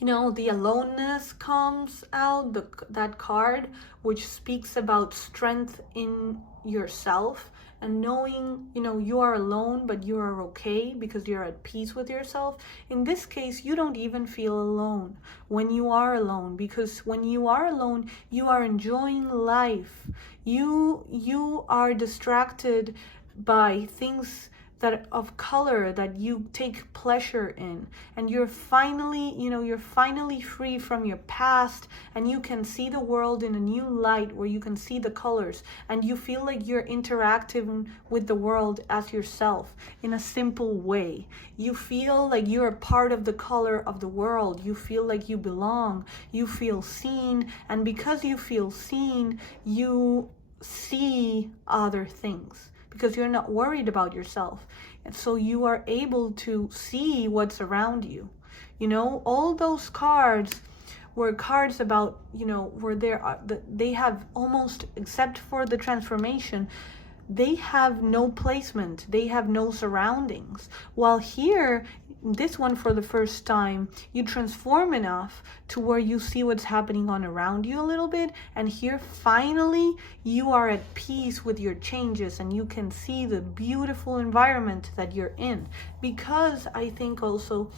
you know, the aloneness comes out, that card, which speaks about strength in yourself and knowing, you know, you are alone, but you are okay because you're at peace with yourself. In this case, you don't even feel alone when you are alone, because when you are alone, you are enjoying life. You are distracted by things that of color that you take pleasure in, and you're finally free from your past, and you can see the world in a new light where you can see the colors, and you feel like you're interacting with the world as yourself in a simple way. You feel like you're a part of the color of the world. You feel like you belong. You feel seen, and because you feel seen, you see other things, because you're not worried about yourself. And so you are able to see what's around you. You know, all those cards were cards about, you know, where they have almost, except for the transformation, they have no placement, they have no surroundings. While here, this one, for the first time, you transform enough to where you see what's happening on around you a little bit, and here finally you are at peace with your changes, and you can see the beautiful environment that you're in, because I think also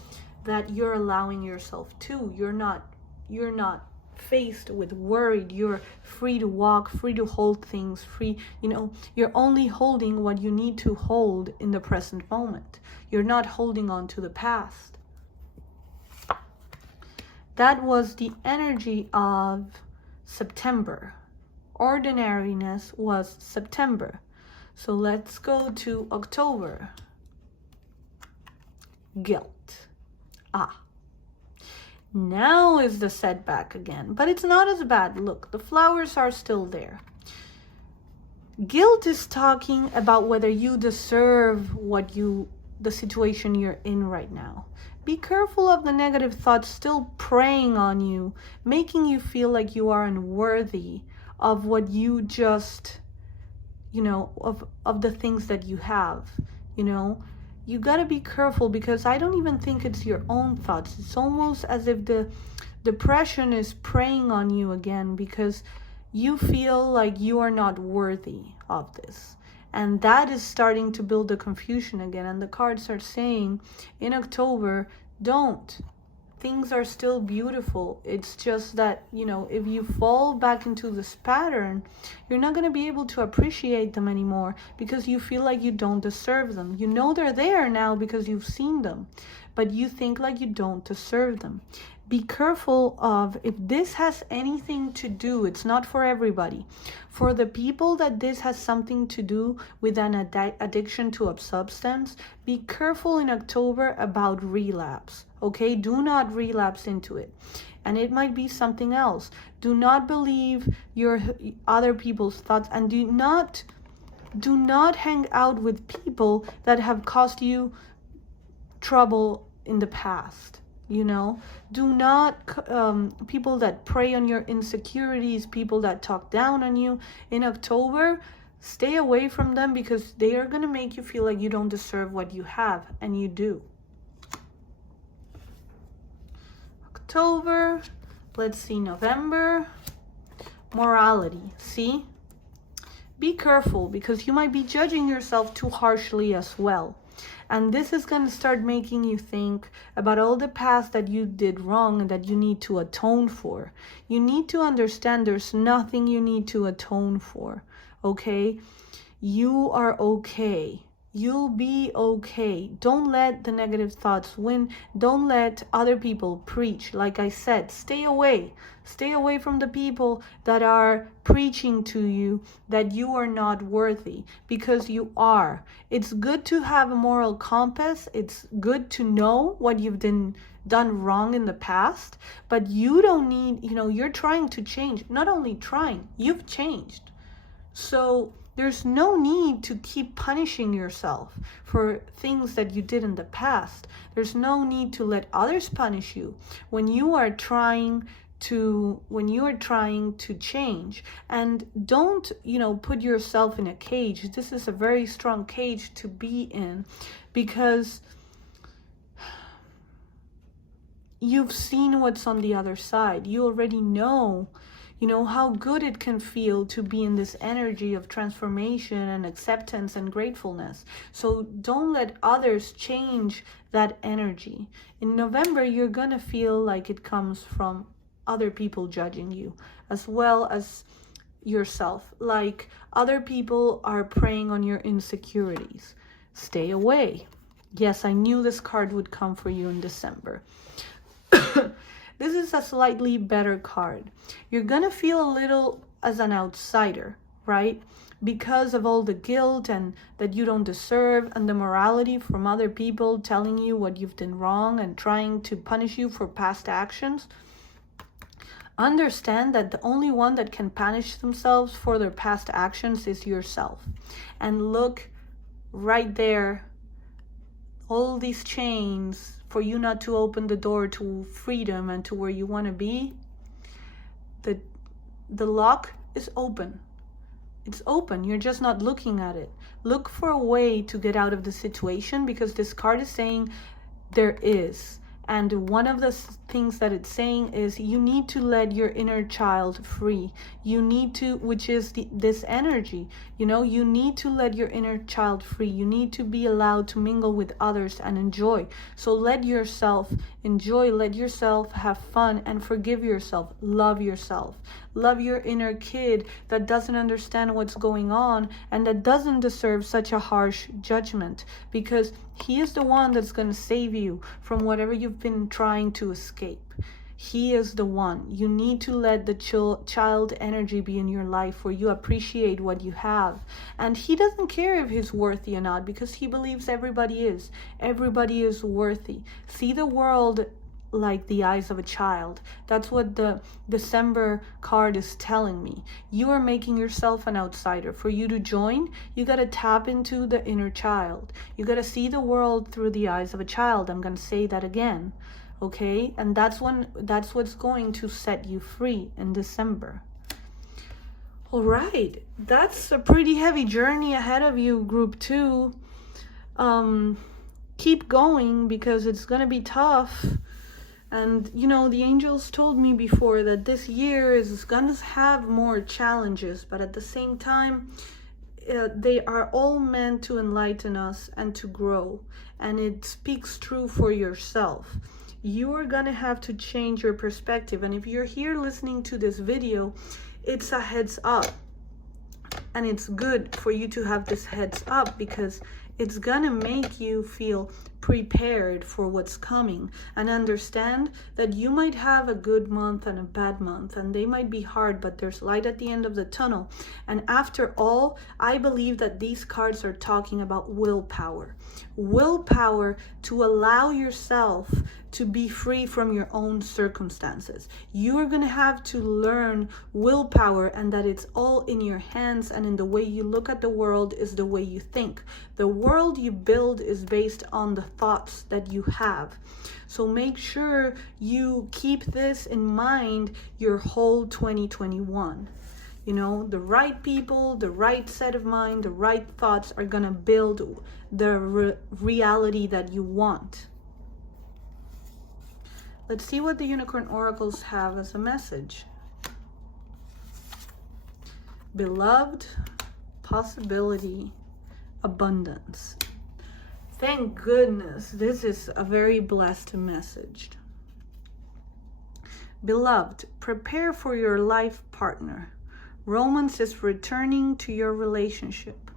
that you're allowing yourself to. You're not faced with worried. You're free to walk, free to hold things, free, you know, you're only holding what you need to hold in the present moment. You're not holding on to the past. That was the energy of September. Ordinariness was September. So let's go to October. Guilt. Now is the setback again, but it's not as bad. Look, the flowers are still there. Guilt is talking about whether you deserve the situation you're in right now. Be careful of the negative thoughts still preying on you, making you feel like you are unworthy of what you just, you know, of the things that you have, you know. You gotta be careful, because I don't even think it's your own thoughts. It's almost as if the depression is preying on you again, because you feel like you are not worthy of this. And that is starting to build the confusion again. And the cards are saying in October, don't. Things are still beautiful. It's just that, you know, if you fall back into this pattern, you're not going to be able to appreciate them anymore, because you feel like you don't deserve them. You know they're there now because you've seen them, but you think like you don't deserve them. Be careful of, if this has anything to do, it's not for everybody. For the people that this has something to do with an addiction to a substance, be careful in October about relapse. Okay, do not relapse into it. And it might be something else. Do not believe your other people's thoughts, and do not hang out with people that have caused you trouble in the past. You know, do not, people that prey on your insecurities, people that talk down on you in October, stay away from them, because they are going to make you feel like you don't deserve what you have, and you do. October, let's see, November, morality. See, be careful, because you might be judging yourself too harshly as well. And this is going to start making you think about all the past that you did wrong and that you need to atone for. You need to understand there's nothing you need to atone for, okay? You are okay. You'll be okay. Don't let the negative thoughts win. Don't let other people preach. Like I said, stay away. Stay away from the people that are preaching to you that you are not worthy, because you are. It's good to have a moral compass. It's good to know what you've done wrong in the past, but you don't need, you're trying to change. Not only trying, you've changed. So there's no need to keep punishing yourself for things that you did in the past. There's no need to let others punish you when you are trying to change. And don't, put yourself in a cage. This is a very strong cage to be in, because you've seen what's on the other side. You already know how good it can feel to be in this energy of transformation and acceptance and gratefulness. So don't let others change that energy. In November, you're gonna feel like it comes from other people judging you, as well as yourself. Like other people are preying on your insecurities. Stay away. Yes, I knew this card would come for you in December. This is a slightly better card. You're gonna feel a little as an outsider, right? Because of all the guilt and that you don't deserve, and the morality from other people telling you what you've done wrong and trying to punish you for past actions. Understand that the only one that can punish themselves for their past actions is yourself. And look right there, all these chains for you not to open the door to freedom and to where you want to be. The lock is open. It's open. You're just not looking at it. Look for a way to get out of the situation, because this card is saying there is. And one of the things that it's saying is you need to let your inner child free. You need to, which is this energy, you need to let your inner child free. You need to be allowed to mingle with others and enjoy. So let yourself enjoy, let yourself have fun, and forgive yourself. Love yourself. Love your inner kid that doesn't understand what's going on and that doesn't deserve such a harsh judgment, because he is the one that's going to save you from whatever you've been trying to escape. He is the one. You need to let the child energy be in your life where you appreciate what you have. And he doesn't care if he's worthy or not, because he believes everybody is. Everybody is worthy. See the world like the eyes of a child. That's what the December card is telling me. You are making yourself an outsider. For you to join, you got to tap into the inner child. You got to see the world through the eyes of a child. I'm going to say that again. Okay? And that's what's going to set you free in December. All right. That's a pretty heavy journey ahead of you, group 2. Keep going, because it's going to be tough. And, the angels told me before that this year is going to have more challenges, but at the same time, they are all meant to enlighten us and to grow. And it speaks true for yourself. You are going to have to change your perspective. And if you're here listening to this video, it's a heads up. And it's good for you to have this heads up, because it's going to make you feel prepared for what's coming, and understand that you might have a good month and a bad month, and they might be hard, but there's light at the end of the tunnel. And after all, I believe that these cards are talking about willpower to allow yourself to be free from your own circumstances. You are going to have to learn willpower, and that it's all in your hands, and in the way you look at the world is the way you think. The world you build is based on the thoughts that you have. So make sure you keep this in mind your whole 2021. The right people, the right set of mind, the right thoughts are going to build the reality that you want. Let's see what the Unicorn Oracles have as a message. Beloved, possibility, abundance. Thank goodness, this is a very blessed message. Beloved, prepare for your life partner. Romance is returning to your relationship.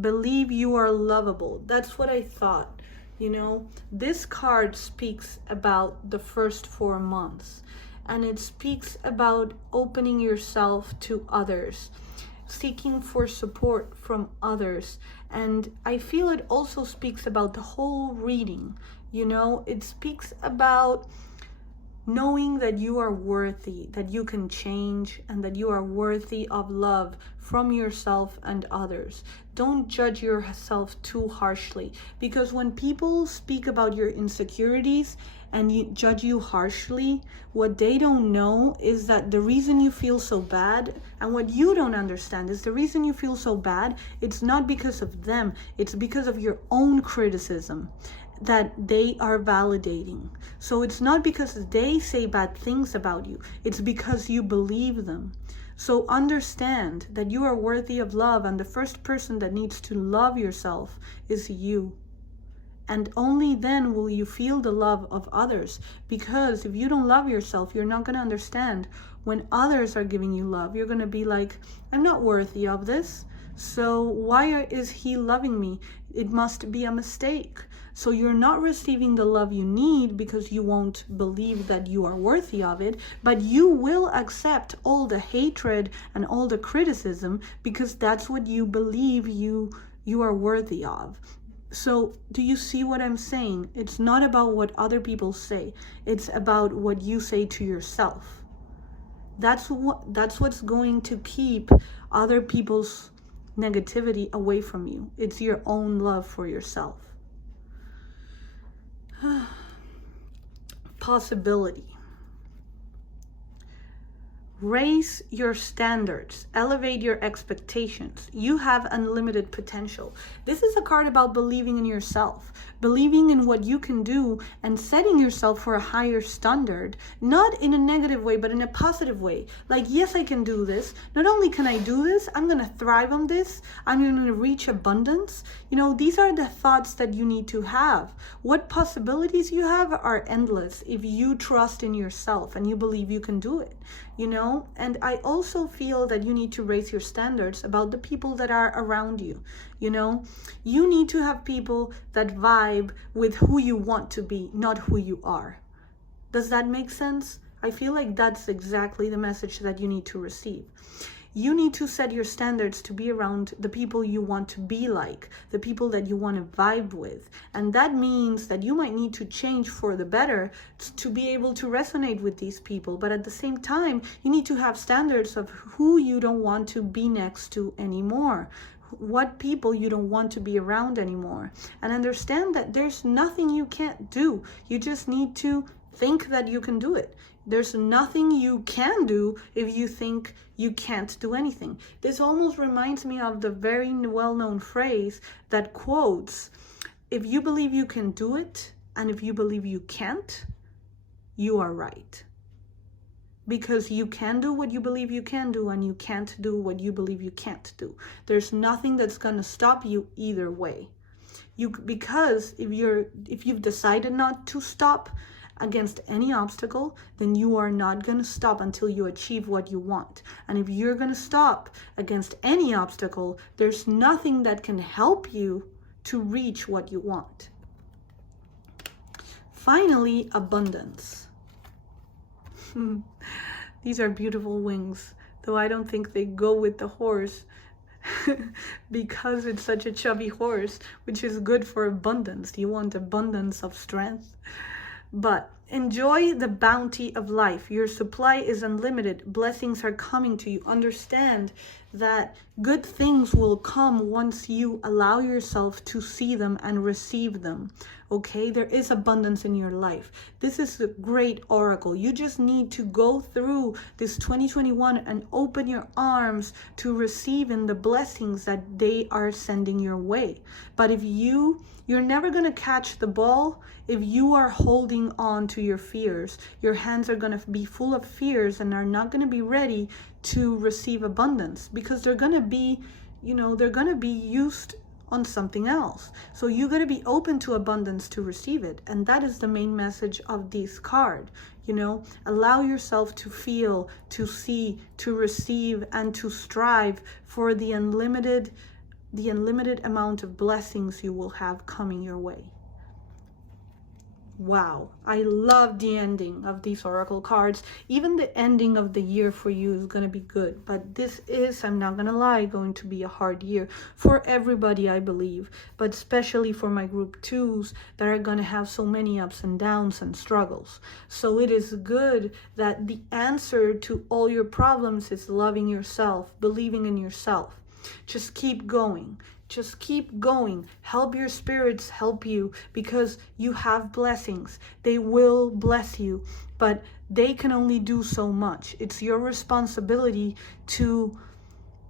Believe you are lovable. That's what I thought. You know, this card speaks about the first 4 months, and it speaks about opening yourself to others, seeking for support from others. And I feel it also speaks about the whole reading. You know, it speaks about knowing that you are worthy, that you can change, and that you are worthy of love from yourself and others. Don't judge yourself too harshly, because when people speak about your insecurities and you judge you harshly, what they don't know is that the reason you feel so bad, and what you don't understand is the reason you feel so bad, it's not because of them, it's because of your own criticism that they are validating. So it's not because they say bad things about you, it's because you believe them. So understand that you are worthy of love, and the first person that needs to love yourself is you. And only then will you feel the love of others, because if you don't love yourself, you're not going to understand when others are giving you love. You're going to be like, I'm not worthy of this, so why is he loving me? It must be a mistake. So you're not receiving the love you need because you won't believe that you are worthy of it, but you will accept all the hatred and all the criticism because that's what you believe you are worthy of. So do you see what I'm saying? It's not about what other people say. It's about what you say to yourself. That's what's going to keep other people's negativity away from you. It's your own love for yourself. Possibility. Raise your standards, elevate your expectations. You have unlimited potential. This is a card about believing in yourself, believing in what you can do, and setting yourself for a higher standard, not in a negative way, but in a positive way. Like, yes, I can do this. Not only can I do this, I'm going to thrive on this. I'm going to reach abundance. You know, these are the thoughts that you need to have. What possibilities you have are endless if you trust in yourself and you believe you can do it. You know, and I also feel that you need to raise your standards about the people that are around you. You know, you need to have people that vibe with who you want to be, not who you are. Does that make sense? I feel like that's exactly the message that you need to receive. You need to set your standards to be around the people you want to be like, the people that you want to vibe with. And that means that you might need to change for the better to be able to resonate with these people. But at the same time, you need to have standards of who you don't want to be next to anymore, what people you don't want to be around anymore. And understand that there's nothing you can't do. You just need to think that you can do it. There's nothing you can do if you think you can't do anything. This almost reminds me of the very well-known phrase that quotes, if you believe you can do it, and if you believe you can't, you are right. Because you can do what you believe you can do, and you can't do what you believe you can't do. There's nothing that's going to stop you either way. Because if you've decided not to stop against any obstacle, then you are not going to stop until you achieve what you want. And if you're going to stop against any obstacle, there's nothing that can help you to reach what you want. Finally, abundance. These are beautiful wings, though I don't think they go with the horse because it's such a chubby horse, which is good for abundance. You want abundance of strength. But enjoy the bounty of life. Your supply is unlimited. Blessings are coming to you. Understand that good things will come once you allow yourself to see them and receive them. Okay, there is abundance in your life. This is a great oracle. You just need to go through this 2021 and open your arms to receiving the blessings that they are sending your way. But if you're never going to catch the ball if you are holding on to your fears. Your hands are going to be full of fears and are not going to be ready to receive abundance, because they're going to be you know, they're going to be used on something else. So you got to be open to abundance to receive it. And that is the main message of this card. You know, allow yourself to feel, to see, to receive, and to strive for the unlimited amount of blessings you will have coming your way. Wow, I love the ending of these oracle cards. Even the ending of the year for you is going to be good. But this is, I'm not going to lie, going to be a hard year for everybody, I believe. But especially for my group 2s that are going to have so many ups and downs and struggles. So it is good that the answer to all your problems is loving yourself, believing in yourself. Just keep going. Just keep going. Help your spirits help you, because you have blessings. They will bless you, but they can only do so much. It's your responsibility to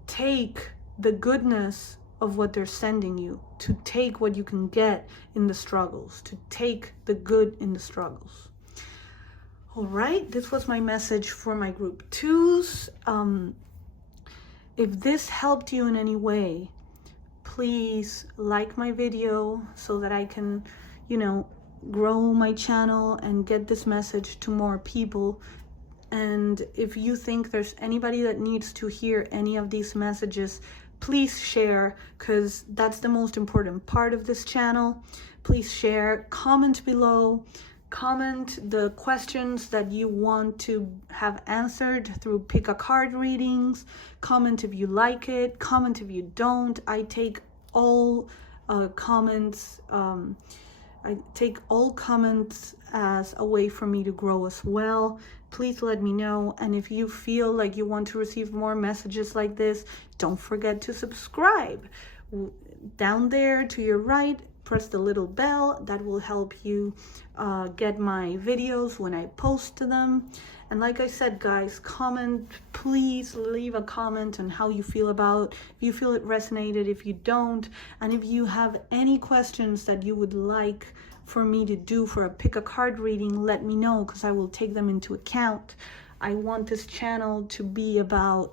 take the goodness of what they're sending you, to take what you can get in the struggles, to take the good in the struggles. All right, this was my message for my group 2s. If this helped you in any way, please like my video so that I can, you know, grow my channel and get this message to more people. And if you think there's anybody that needs to hear any of these messages, please share, because that's the most important part of this channel. Please share, comment below, comment the questions that you want to have answered through pick a card readings. Comment if you like it, comment if you don't. I take all comments. I take all comments as a way for me to grow as well. Please let me know. And if you feel like you want to receive more messages like this, don't forget to subscribe. Down there to your right, press the little bell. That will help you get my videos when I post to them. And like I said, guys, comment, please leave a comment on how you feel about, if you feel it resonated, if you don't. And if you have any questions that you would like for me to do for a pick a card reading, let me know, because I will take them into account. I want this channel to be about,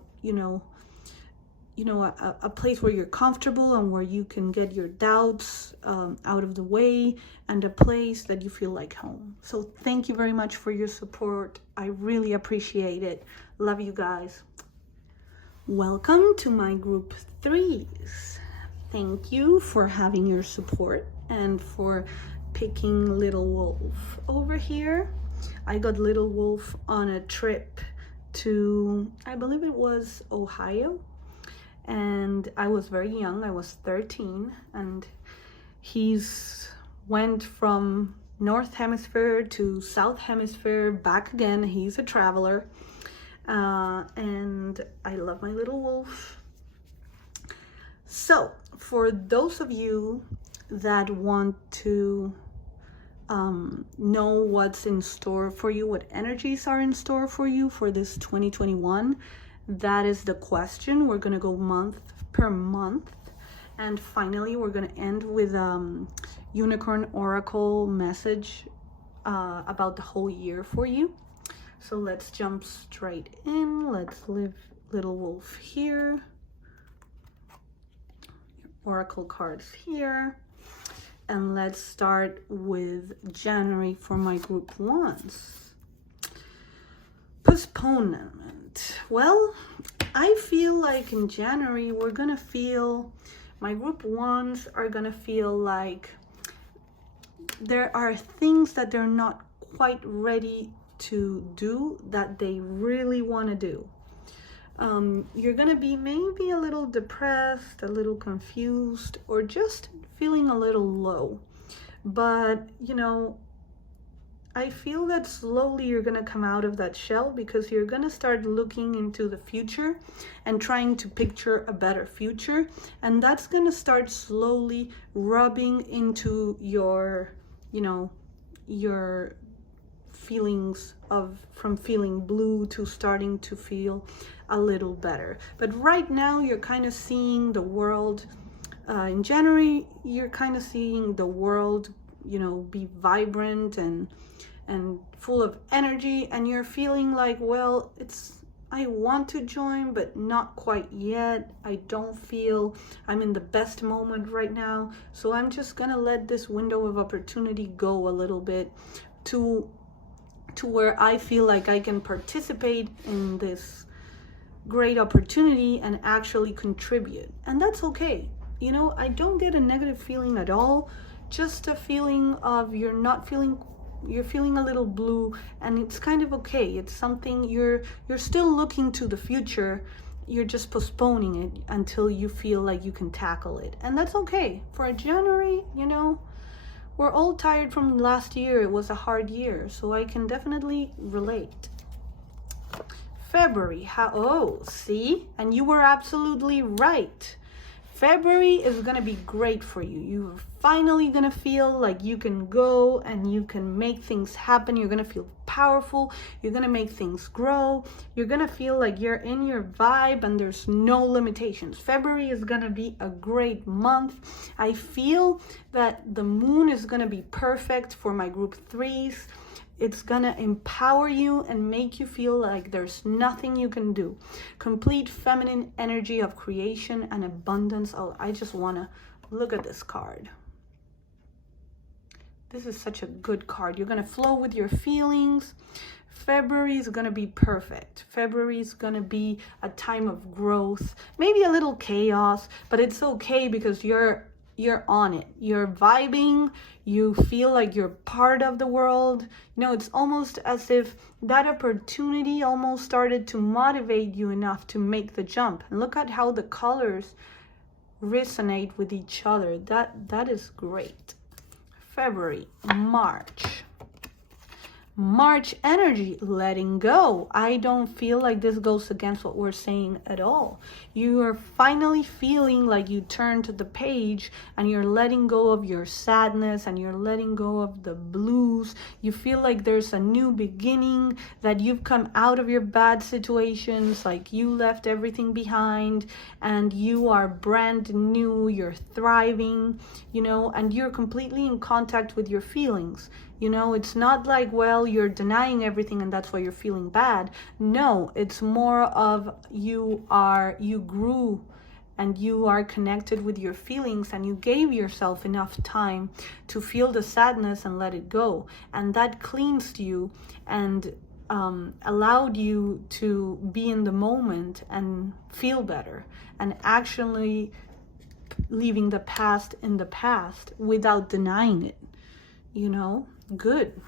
a place where you're comfortable and where you can get your doubts out of the way, and a place that you feel like home. So thank you very much for your support. I really appreciate it. Love you guys. Welcome to my group 3s. Thank you for having your support and for picking Little Wolf. Over here, I got Little Wolf on a trip to, I believe it was Ohio. And I was very young, I was 13, and he's went from North Hemisphere to South Hemisphere, back again. He's a traveler, and I love my little wolf. So for those of you that want to know what's in store for you, what energies are in store for you for this 2021, that is the question. We're going to go month per month. And finally, we're going to end with Unicorn Oracle message about the whole year for you. So let's jump straight in. Let's leave Little Wolf here. Oracle cards here. And let's start with January for my group 1s. Postponement. Well, I feel like in January we're gonna feel, my group 1s are gonna feel like there are things that they're not quite ready to do that they really want to do. You're gonna be maybe a little depressed, a little confused, or just feeling a little low. But I feel that slowly you're going to come out of that shell, because you're going to start looking into the future and trying to picture a better future. And that's going to start slowly rubbing into your feelings from feeling blue to starting to feel a little better. But right now you're kind of seeing the world, in January, you're kind of seeing the world, be vibrant and full of energy, and you're feeling like, well, I want to join, but not quite yet. I don't feel I'm in the best moment right now. So I'm just gonna let this window of opportunity go a little bit to where I feel like I can participate in this great opportunity and actually contribute. And that's okay. You know, I don't get a negative feeling at all, just a feeling of you're feeling a little blue, and it's kind of okay. It's something you're still looking to the future. You're just postponing it until you feel like you can tackle it. And that's okay. For a January, you know, we're all tired from last year. It was a hard year, so I can definitely relate. February, see? And you were absolutely right. February is gonna be great for you. You're finally gonna feel like you can go and you can make things happen. You're gonna feel powerful. You're gonna make things grow. You're gonna feel like you're in your vibe and there's no limitations. February is gonna be a great month. I feel that the moon is gonna be perfect for my group 3s. It's gonna empower you and make you feel like there's nothing you can do. Complete feminine energy of creation and abundance. Oh, I just wanna look at this card. This is such a good card. You're gonna flow with your feelings. February is gonna be perfect. February is gonna be a time of growth, maybe a little chaos, but it's okay because you're on it. You're vibing. You feel like you're part of the world. You know, it's almost as if that opportunity almost started to motivate you enough to make the jump. And look at how the colors resonate with each other. That is great. February, March energy, letting go. I don't feel like this goes against what we're saying at all. You are finally feeling like you turned the page and you're letting go of your sadness and you're letting go of the blues. You feel like there's a new beginning, that you've come out of your bad situations, like you left everything behind and you are brand new, you're thriving, you know, and you're completely in contact with your feelings. You know, it's not like, well, you're denying everything and that's why you're feeling bad. No, it's more of you grew and you are connected with your feelings and you gave yourself enough time to feel the sadness and let it go. And that cleansed you and allowed you to be in the moment and feel better and actually leaving the past in the past without denying it, you know. Good.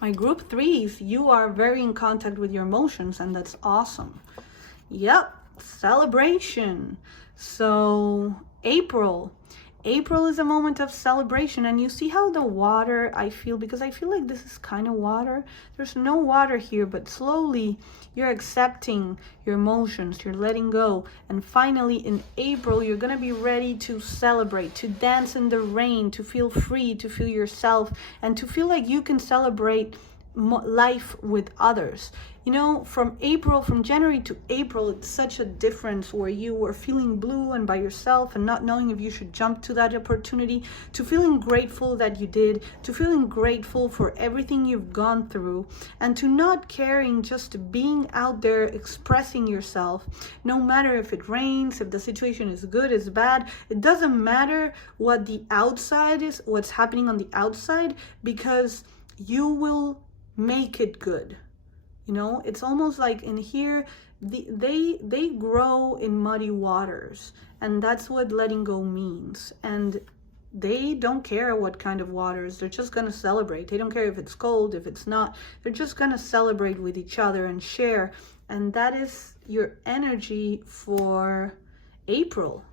My group 3s, you are very in contact with your emotions and that's awesome. Yep, celebration. So April is a moment of celebration, and you see how the water, I feel, because I feel like this is kind of water. There's no water here, but slowly you're accepting your emotions, you're letting go. And finally in April, you're going to be ready to celebrate, to dance in the rain, to feel free, to feel yourself, and to feel like you can celebrate life with others. You know, from January to April, it's such a difference where you were feeling blue and by yourself and not knowing if you should jump to that opportunity, to feeling grateful that you did, to feeling grateful for everything you've gone through, and to not caring, just being out there expressing yourself, no matter if it rains, if the situation is good, is bad. It doesn't matter what the outside is, what's happening on the outside, because you will make it good. You know, it's almost like in here, they grow in muddy waters, and that's what letting go means. And they don't care what kind of waters. They're just gonna celebrate. They don't care if it's cold, if it's not. They're just gonna celebrate with each other and share. And that is your energy for April.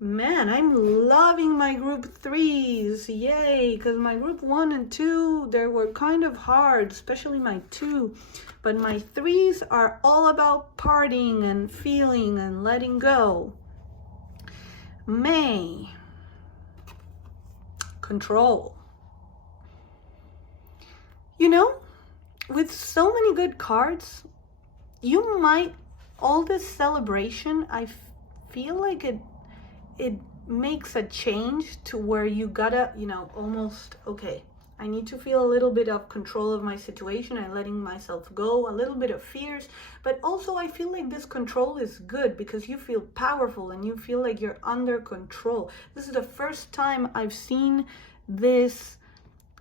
Man, I'm loving my group 3s. Yay, because my group 1 and 2, they were kind of hard, especially my 2. But my 3s are all about partying and feeling and letting go. May, control. You know, with so many good cards, you might, all this celebration, I feel like it makes a change to where you gotta, you know, almost, okay, I need to feel a little bit of control of my situation and letting myself go, a little bit of fears. But also I feel like this control is good because you feel powerful and you feel like you're under control. This is the first time I've seen this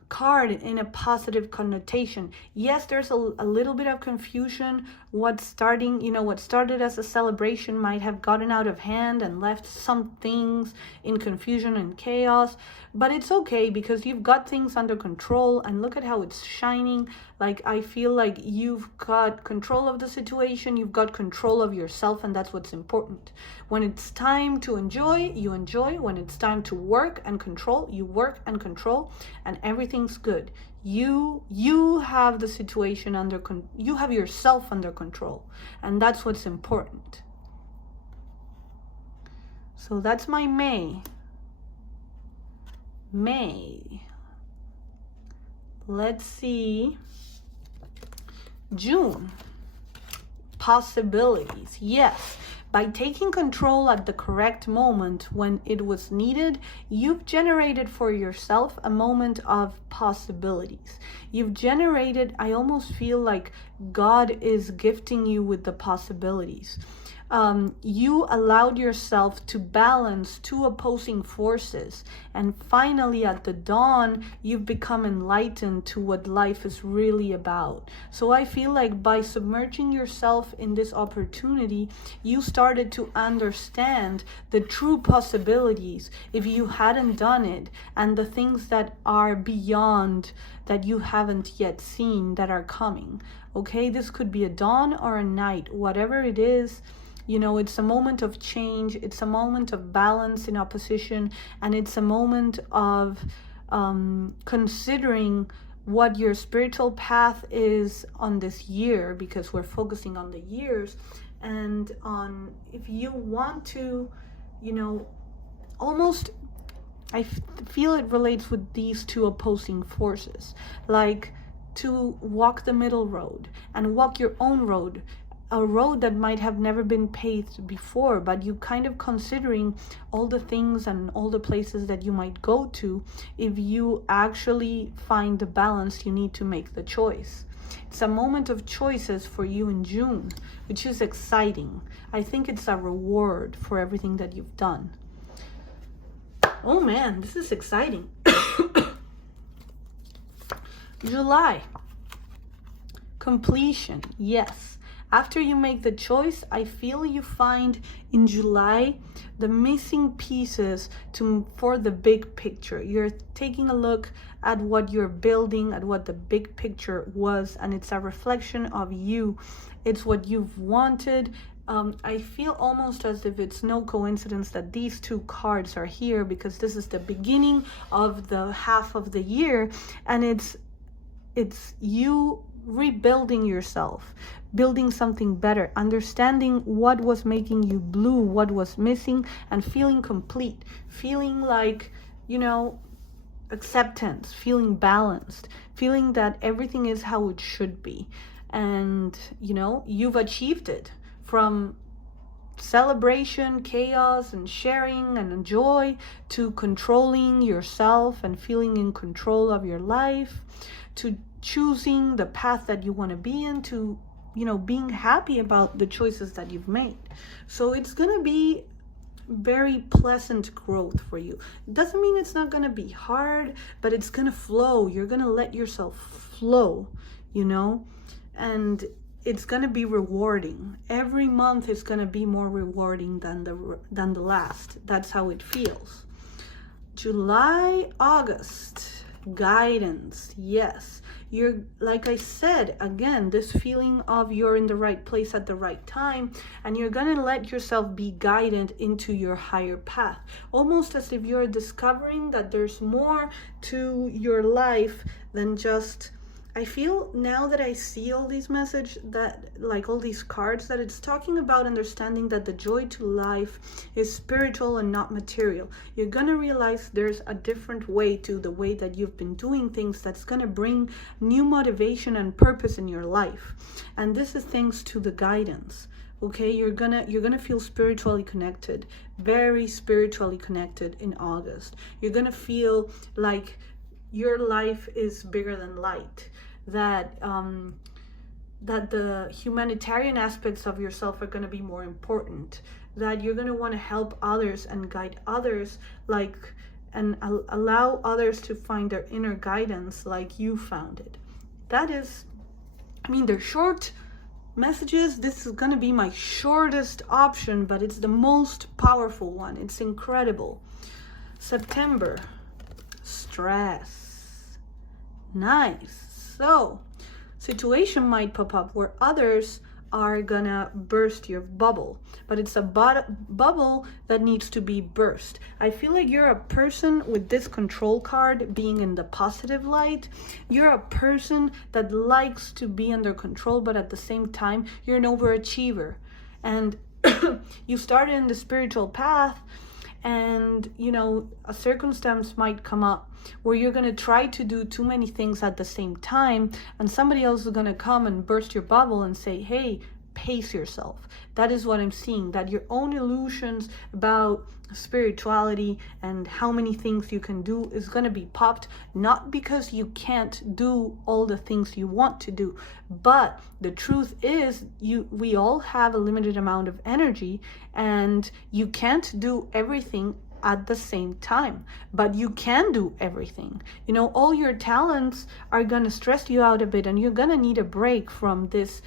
card in a positive connotation. Yes, there's a little bit of confusion. What started as a celebration might have gotten out of hand and left some things in confusion and chaos, but it's okay because you've got things under control, and look at how it's shining. Like, I feel like you've got control of the situation, you've got control of yourself, and that's what's important. When it's time to enjoy, you enjoy. When it's time to work and control, you work and control, and everything's good. You have the situation you have yourself under control, and that's what's important. So that's my May. Let's see. June. Possibilities. Yes. By taking control at the correct moment when it was needed, you've generated for yourself a moment of possibilities. You've generated, I almost feel like God is gifting you with the possibilities. You allowed yourself to balance two opposing forces, and finally at the dawn you've become enlightened to what life is really about. So I feel like by submerging yourself in this opportunity, you started to understand the true possibilities if you hadn't done it, and the things that are beyond that you haven't yet seen that are coming. Okay, this could be a dawn or a night, whatever it is. It's a moment of change, it's a moment of balance in opposition, and it's a moment of considering what your spiritual path is on this year, because we're focusing on the years, and on if you want to, almost, I feel it relates with these two opposing forces, like to walk the middle road and walk your own road, a road that might have never been paved before, but you kind of considering all the things and all the places that you might go to if you actually find the balance you need to make the choice. It's a moment of choices for you in June, which is exciting. I think it's a reward for everything that you've done. Oh man, this is exciting. July. Completion. Yes. After you make the choice, I feel you find in July the missing pieces for the big picture. You're taking a look at what you're building, at what the big picture was, and it's a reflection of you. It's what you've wanted. I feel almost as if it's no coincidence that these two cards are here, because this is the beginning of the half of the year, and it's you rebuilding yourself, building something better, understanding what was making you blue, what was missing, and feeling complete, feeling like, acceptance, feeling balanced, feeling that everything is how it should be. And, you've achieved it from celebration, chaos, and sharing and joy, to controlling yourself and feeling in control of your life, to choosing the path that you want to be in, to being happy about the choices that you've made. So it's going to be very pleasant growth for you. It doesn't mean it's not going to be hard, but it's going to flow. You're going to let yourself flow, and it's going to be rewarding. Every month is going to be more rewarding than the last. That's how it feels. July, August. Guidance. Yes, you're, like I said, again, this feeling of you're in the right place at the right time, and you're gonna let yourself be guided into your higher path, almost as if you're discovering that there's more to your life than just, I feel now that I see all these messages, that like all these cards, that it's talking about understanding that the joy to life is spiritual and not material. You're gonna realize there's a different way to the way that you've been doing things that's gonna bring new motivation and purpose in your life. And this is thanks to the guidance. Okay, you're gonna feel spiritually connected, very spiritually connected in August. You're gonna feel like your life is bigger than light, that that the humanitarian aspects of yourself are going to be more important, that you're going to want to help others and guide others, like, and allow others to find their inner guidance like you found it. That is, I mean, they're short messages. This is going to be my shortest option, but it's the most powerful one. It's incredible. September, stress. Nice. So, situation might pop up where others are gonna burst your bubble, but it's a bubble that needs to be burst. I feel like you're a person with this control card being in the positive light. You're a person that likes to be under control, but at the same time, you're an overachiever. And you started in the spiritual path, and you know, a circumstance might come up where you're going to try to do too many things at the same time, and somebody else is going to come and burst your bubble and say, hey, pace yourself. That is what I'm seeing, that your own illusions about spirituality and how many things you can do is going to be popped, not because you can't do all the things you want to do, but the truth is we all have a limited amount of energy, and you can't do everything at the same time, but you can do everything. You know, all your talents are going to stress you out a bit, and you're going to need a break from this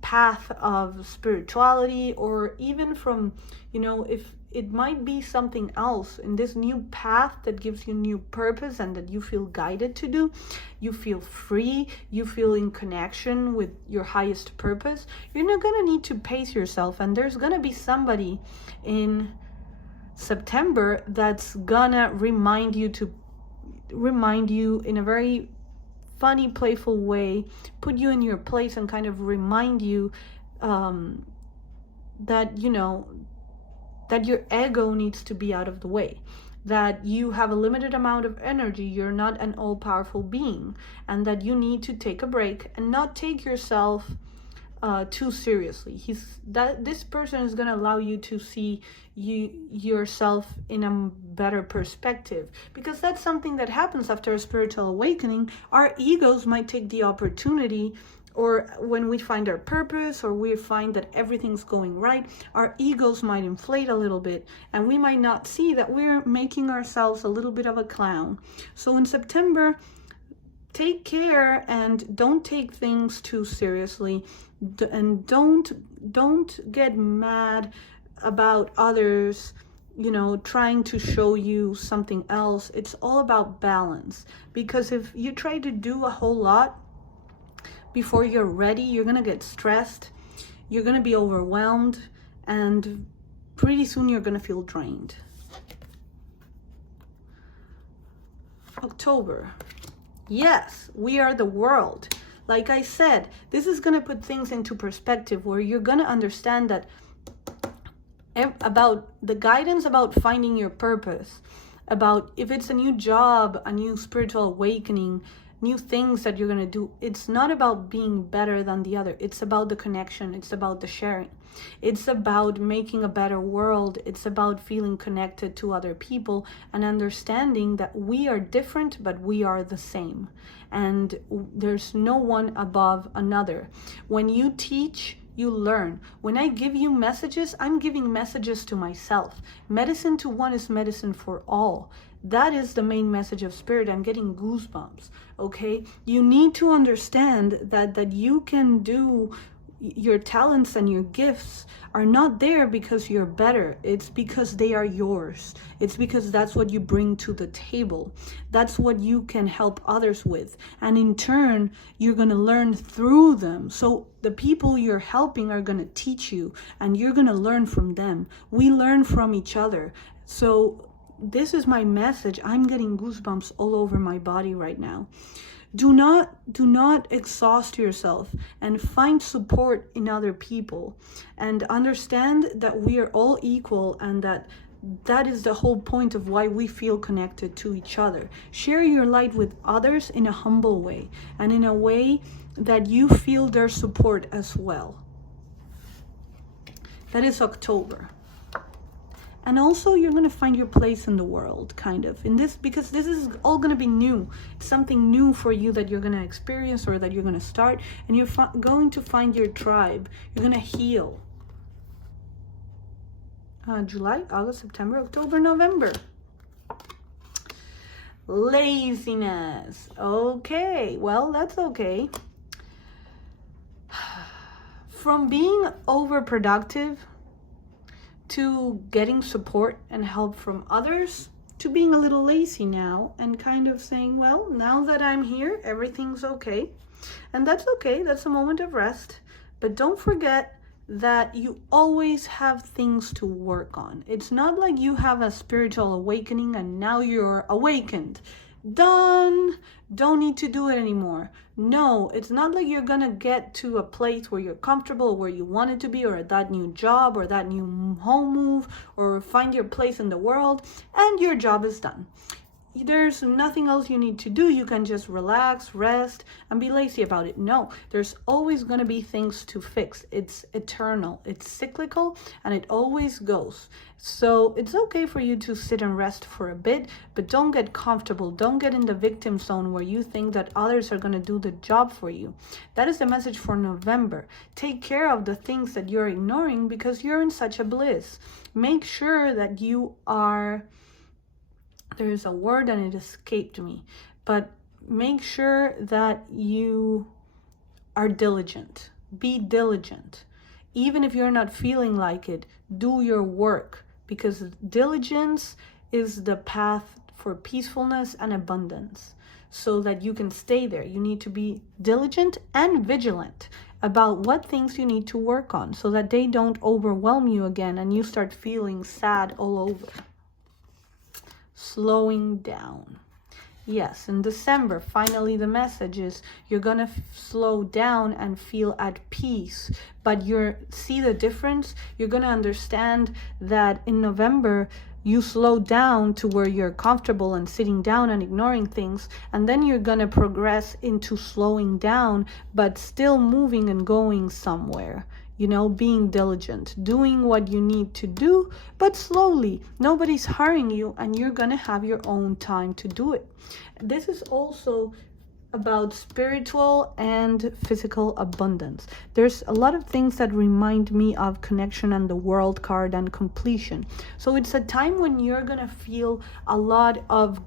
path of spirituality, or even from, you know, if it might be something else in this new path that gives you new purpose and that you feel guided to do. You feel free, you feel in connection with your highest purpose. You're not going to need to pace yourself, and there's going to be somebody in September that's gonna remind you in a very funny, playful way, put you in your place and kind of remind you that, you know, that your ego needs to be out of the way, that you have a limited amount of energy, you're not an all-powerful being, and that you need to take a break and not take yourself too seriously. This person is going to allow you to see yourself in a better perspective, because that's something that happens after a spiritual awakening. Our egos might take the opportunity, or when we find our purpose, or we find that everything's going right, our egos might inflate a little bit, and we might not see that we're making ourselves a little bit of a clown. So in September, take care and don't take things too seriously, and don't get mad about others, you know, trying to show you something else. It's all about balance, because if you try to do a whole lot before you're ready, you're gonna get stressed, you're gonna be overwhelmed, and pretty soon you're gonna feel drained. October. Yes, we are the world. Like I said, this is going to put things into perspective, where you're going to understand that about the guidance about finding your purpose, about if it's a new job, a new spiritual awakening, new things that you're going to do. It's not about being better than the other. It's about the connection. It's about the sharing. It's about making a better world. It's about feeling connected to other people and understanding that we are different, but we are the same. And there's no one above another. When you teach, you learn. When I give you messages, I'm giving messages to myself. Medicine to one is medicine for all. That is the main message of Spirit. I'm getting goosebumps, okay? You need to understand that you can do, your talents and your gifts are not there because you're better. It's because they are yours. It's because that's what you bring to the table. That's what you can help others with. And in turn, you're going to learn through them. So the people you're helping are going to teach you, and you're going to learn from them. We learn from each other. So this is my message. I'm getting goosebumps all over my body right now. Do not exhaust yourself, and find support in other people, and understand that we are all equal, and that is the whole point of why we feel connected to each other. Share your light with others in a humble way, and in a way that you feel their support as well. That is October. And also you're going to find your place in the world, kind of, in this, because this is all going to be new. It's something new for you that you're going to experience or that you're going to start, and you're going to find your tribe. You're going to heal. July, August, September, October, November. Laziness. Okay, well, that's okay. From being overproductive to getting support and help from others, to being a little lazy now and kind of saying, well, now that I'm here, everything's okay. And that's okay. That's a moment of rest. But don't forget that you always have things to work on. It's not like you have a spiritual awakening and now you're awakened. Done. Don't need to do it anymore. No, it's not like you're gonna get to a place where you're comfortable, where you wanted to be, or that new job, or that new home move, or find your place in the world, and your job is done. There's nothing else you need to do. You can just relax, rest, and be lazy about it. No, there's always going to be things to fix. It's eternal, it's cyclical, and it always goes. So it's okay for you to sit and rest for a bit, but don't get comfortable. Don't get in the victim zone where you think that others are going to do the job for you. That is the message for November. Take care of the things that you're ignoring because you're in such a bliss. Make sure that you are... There's a word and it escaped me, but make sure that you are diligent. Be diligent. Even if you're not feeling like it, do your work, because diligence is the path for peacefulness and abundance, so that you can stay there. You need to be diligent and vigilant about what things you need to work on so that they don't overwhelm you again and you start feeling sad all over. Slowing down. Yes, in December, finally the message is you're gonna slow down and feel at peace. But see the difference? You're gonna understand that in November you slow down to where you're comfortable and sitting down and ignoring things, and then you're gonna progress into slowing down but still moving and going somewhere. You know, being diligent, doing what you need to do, but slowly. Nobody's hurrying you, and you're gonna have your own time to do it. This is also about spiritual and physical abundance. There's a lot of things that remind me of connection and the world card and completion. So it's a time when you're gonna feel a lot of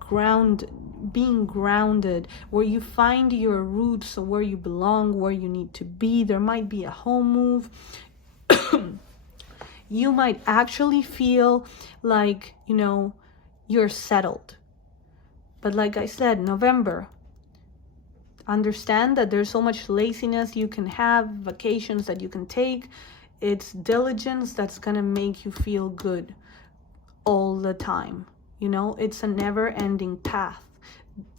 being grounded, where you find your roots, where you belong, where you need to be. There might be a home move. You might actually feel like, you know, you're settled. But like I said, November, understand that there's so much laziness you can have, vacations that you can take. It's diligence that's gonna make you feel good all the time. You know, it's a never-ending path.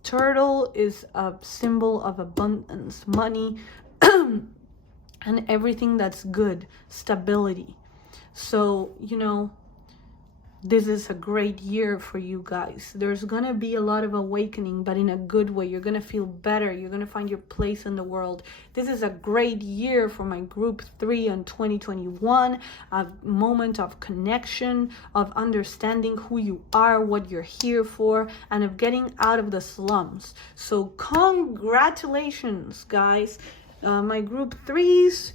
Turtle is a symbol of abundance, money, and everything that's good, stability. So, you know, this is a great year for you guys. There's gonna be a lot of awakening, but in a good way. You're gonna feel better. You're gonna find your place in the world. This is a great year for my group 3 in 2021. A moment of connection, of understanding who you are, what you're here for, and of getting out of the slums. So congratulations, guys. My group 3s,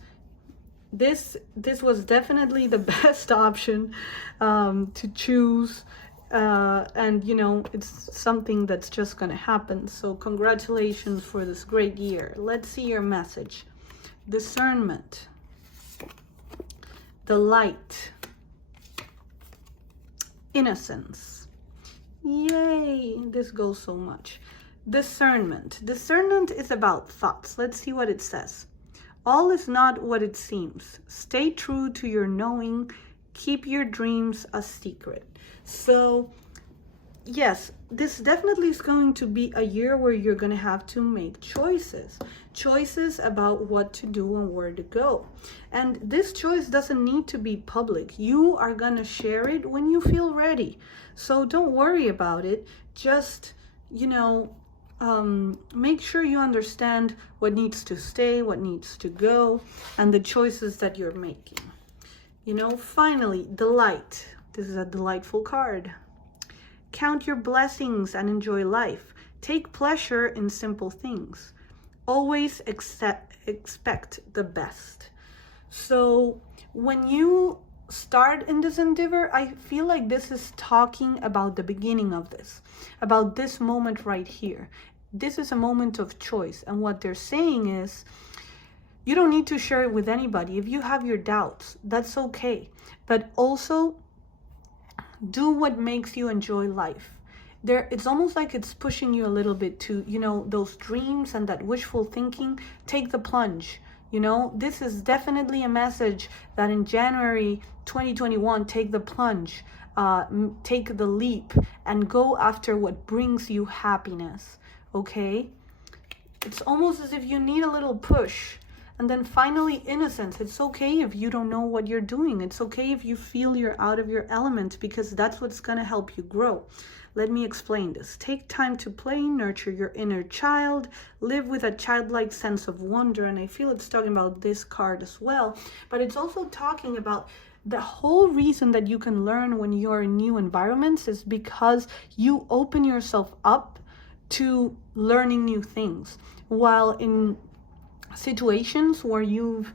this was definitely the best option to choose, and you know, it's something that's just gonna happen. So congratulations for this great year. Let's see your message. Discernment, the light, innocence. Yay, this goes so much. Discernment is about thoughts. Let's see what it says. All is not what it seems. Stay true to your knowing. Keep your dreams a secret. So, yes, this definitely is going to be a year where you're going to have to make choices. Choices about what to do and where to go. And this choice doesn't need to be public. You are going to share it when you feel ready. So don't worry about it. Just, you know, make sure you understand what needs to stay, what needs to go, and the choices that you're making. You know, finally, the light. This is a delightful card. Count your blessings and enjoy life. Take pleasure in simple things. Always expect the best. So when you start in this endeavor, I feel like this is talking about the beginning of this, about this moment right here. This is a moment of choice. And what they're saying is, you don't need to share it with anybody. If you have your doubts, that's okay. But also, do what makes you enjoy life. It's almost like it's pushing you a little bit to, those dreams and that wishful thinking. Take the plunge. This is definitely a message that in January 2021, take the plunge, take the leap, and go after what brings you happiness. Okay? It's almost as if you need a little push. And then finally, innocence. It's okay if you don't know what you're doing. It's okay if you feel you're out of your element, because that's what's going to help you grow. Let me explain this. Take time to play, nurture your inner child, live with a childlike sense of wonder. And I feel it's talking about this card as well. But it's also talking about the whole reason that you can learn when you're in new environments is because you open yourself up to learning new things. While in situations where you've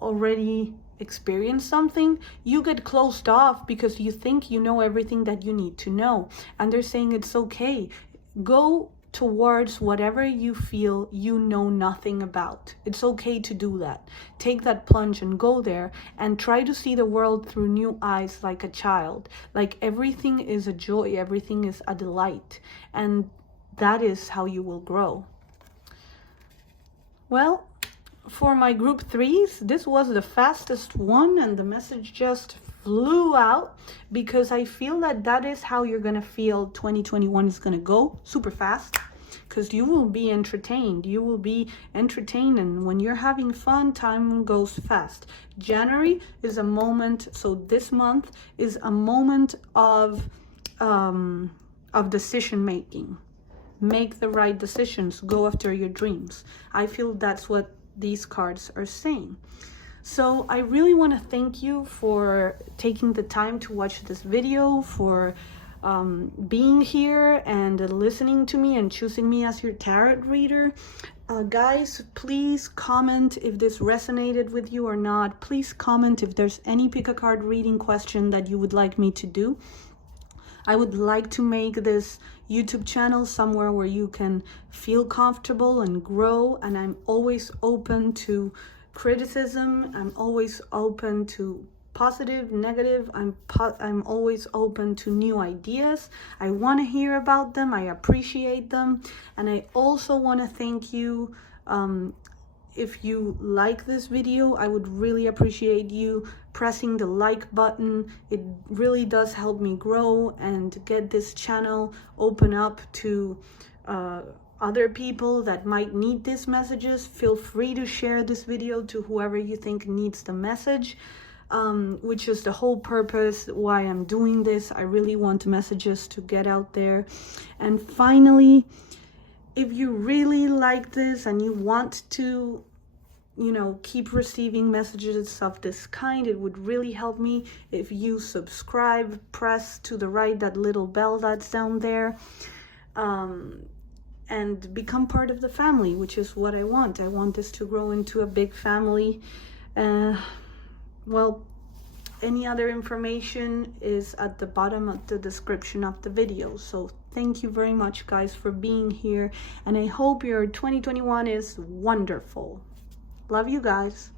already experienced something, you get closed off because you think you know everything that you need to know. And they're saying it's okay. Go towards whatever you feel you know nothing about. It's okay to do that. Take that plunge and go there and try to see the world through new eyes, like a child. Like everything is a joy, everything is a delight. And that is how you will grow. Well, for my group 3s, this was the fastest one, and the message just flew out, because I feel that is how you're going to feel 2021 is going to go, super fast, because you will be entertained. You will be entertained, and when you're having fun, time goes fast. January is a moment, so this month is a moment of decision making. Make the right decisions, go after your dreams. I feel that's what these cards are saying. So I really want to thank you for taking the time to watch this video, for being here and listening to me and choosing me as your tarot reader. Guys, please comment if this resonated with you or not. Please comment if there's any pick a card reading question that you would like me to do. I would like to make this YouTube channel somewhere where you can feel comfortable and grow, and I'm always open to criticism. I'm always open to positive, negative. I'm always open to new ideas. I want to hear about them. I appreciate them. And I also want to thank you. If you like this video, I would really appreciate you pressing the like button. It really does help me grow and get this channel open up to other people that might need these messages. Feel free to share this video to whoever you think needs the message, which is the whole purpose why I'm doing this. I really want messages to get out there. And finally, if you really like this and you want to, keep receiving messages of this kind, it would really help me if you subscribe, press to the right that little bell that's down there, and become part of the family, which is what I want. I want this to grow into a big family. Well, any other information is at the bottom of the description of the video. So thank you very much, guys, for being here, and I hope your 2021 is wonderful. Love you guys.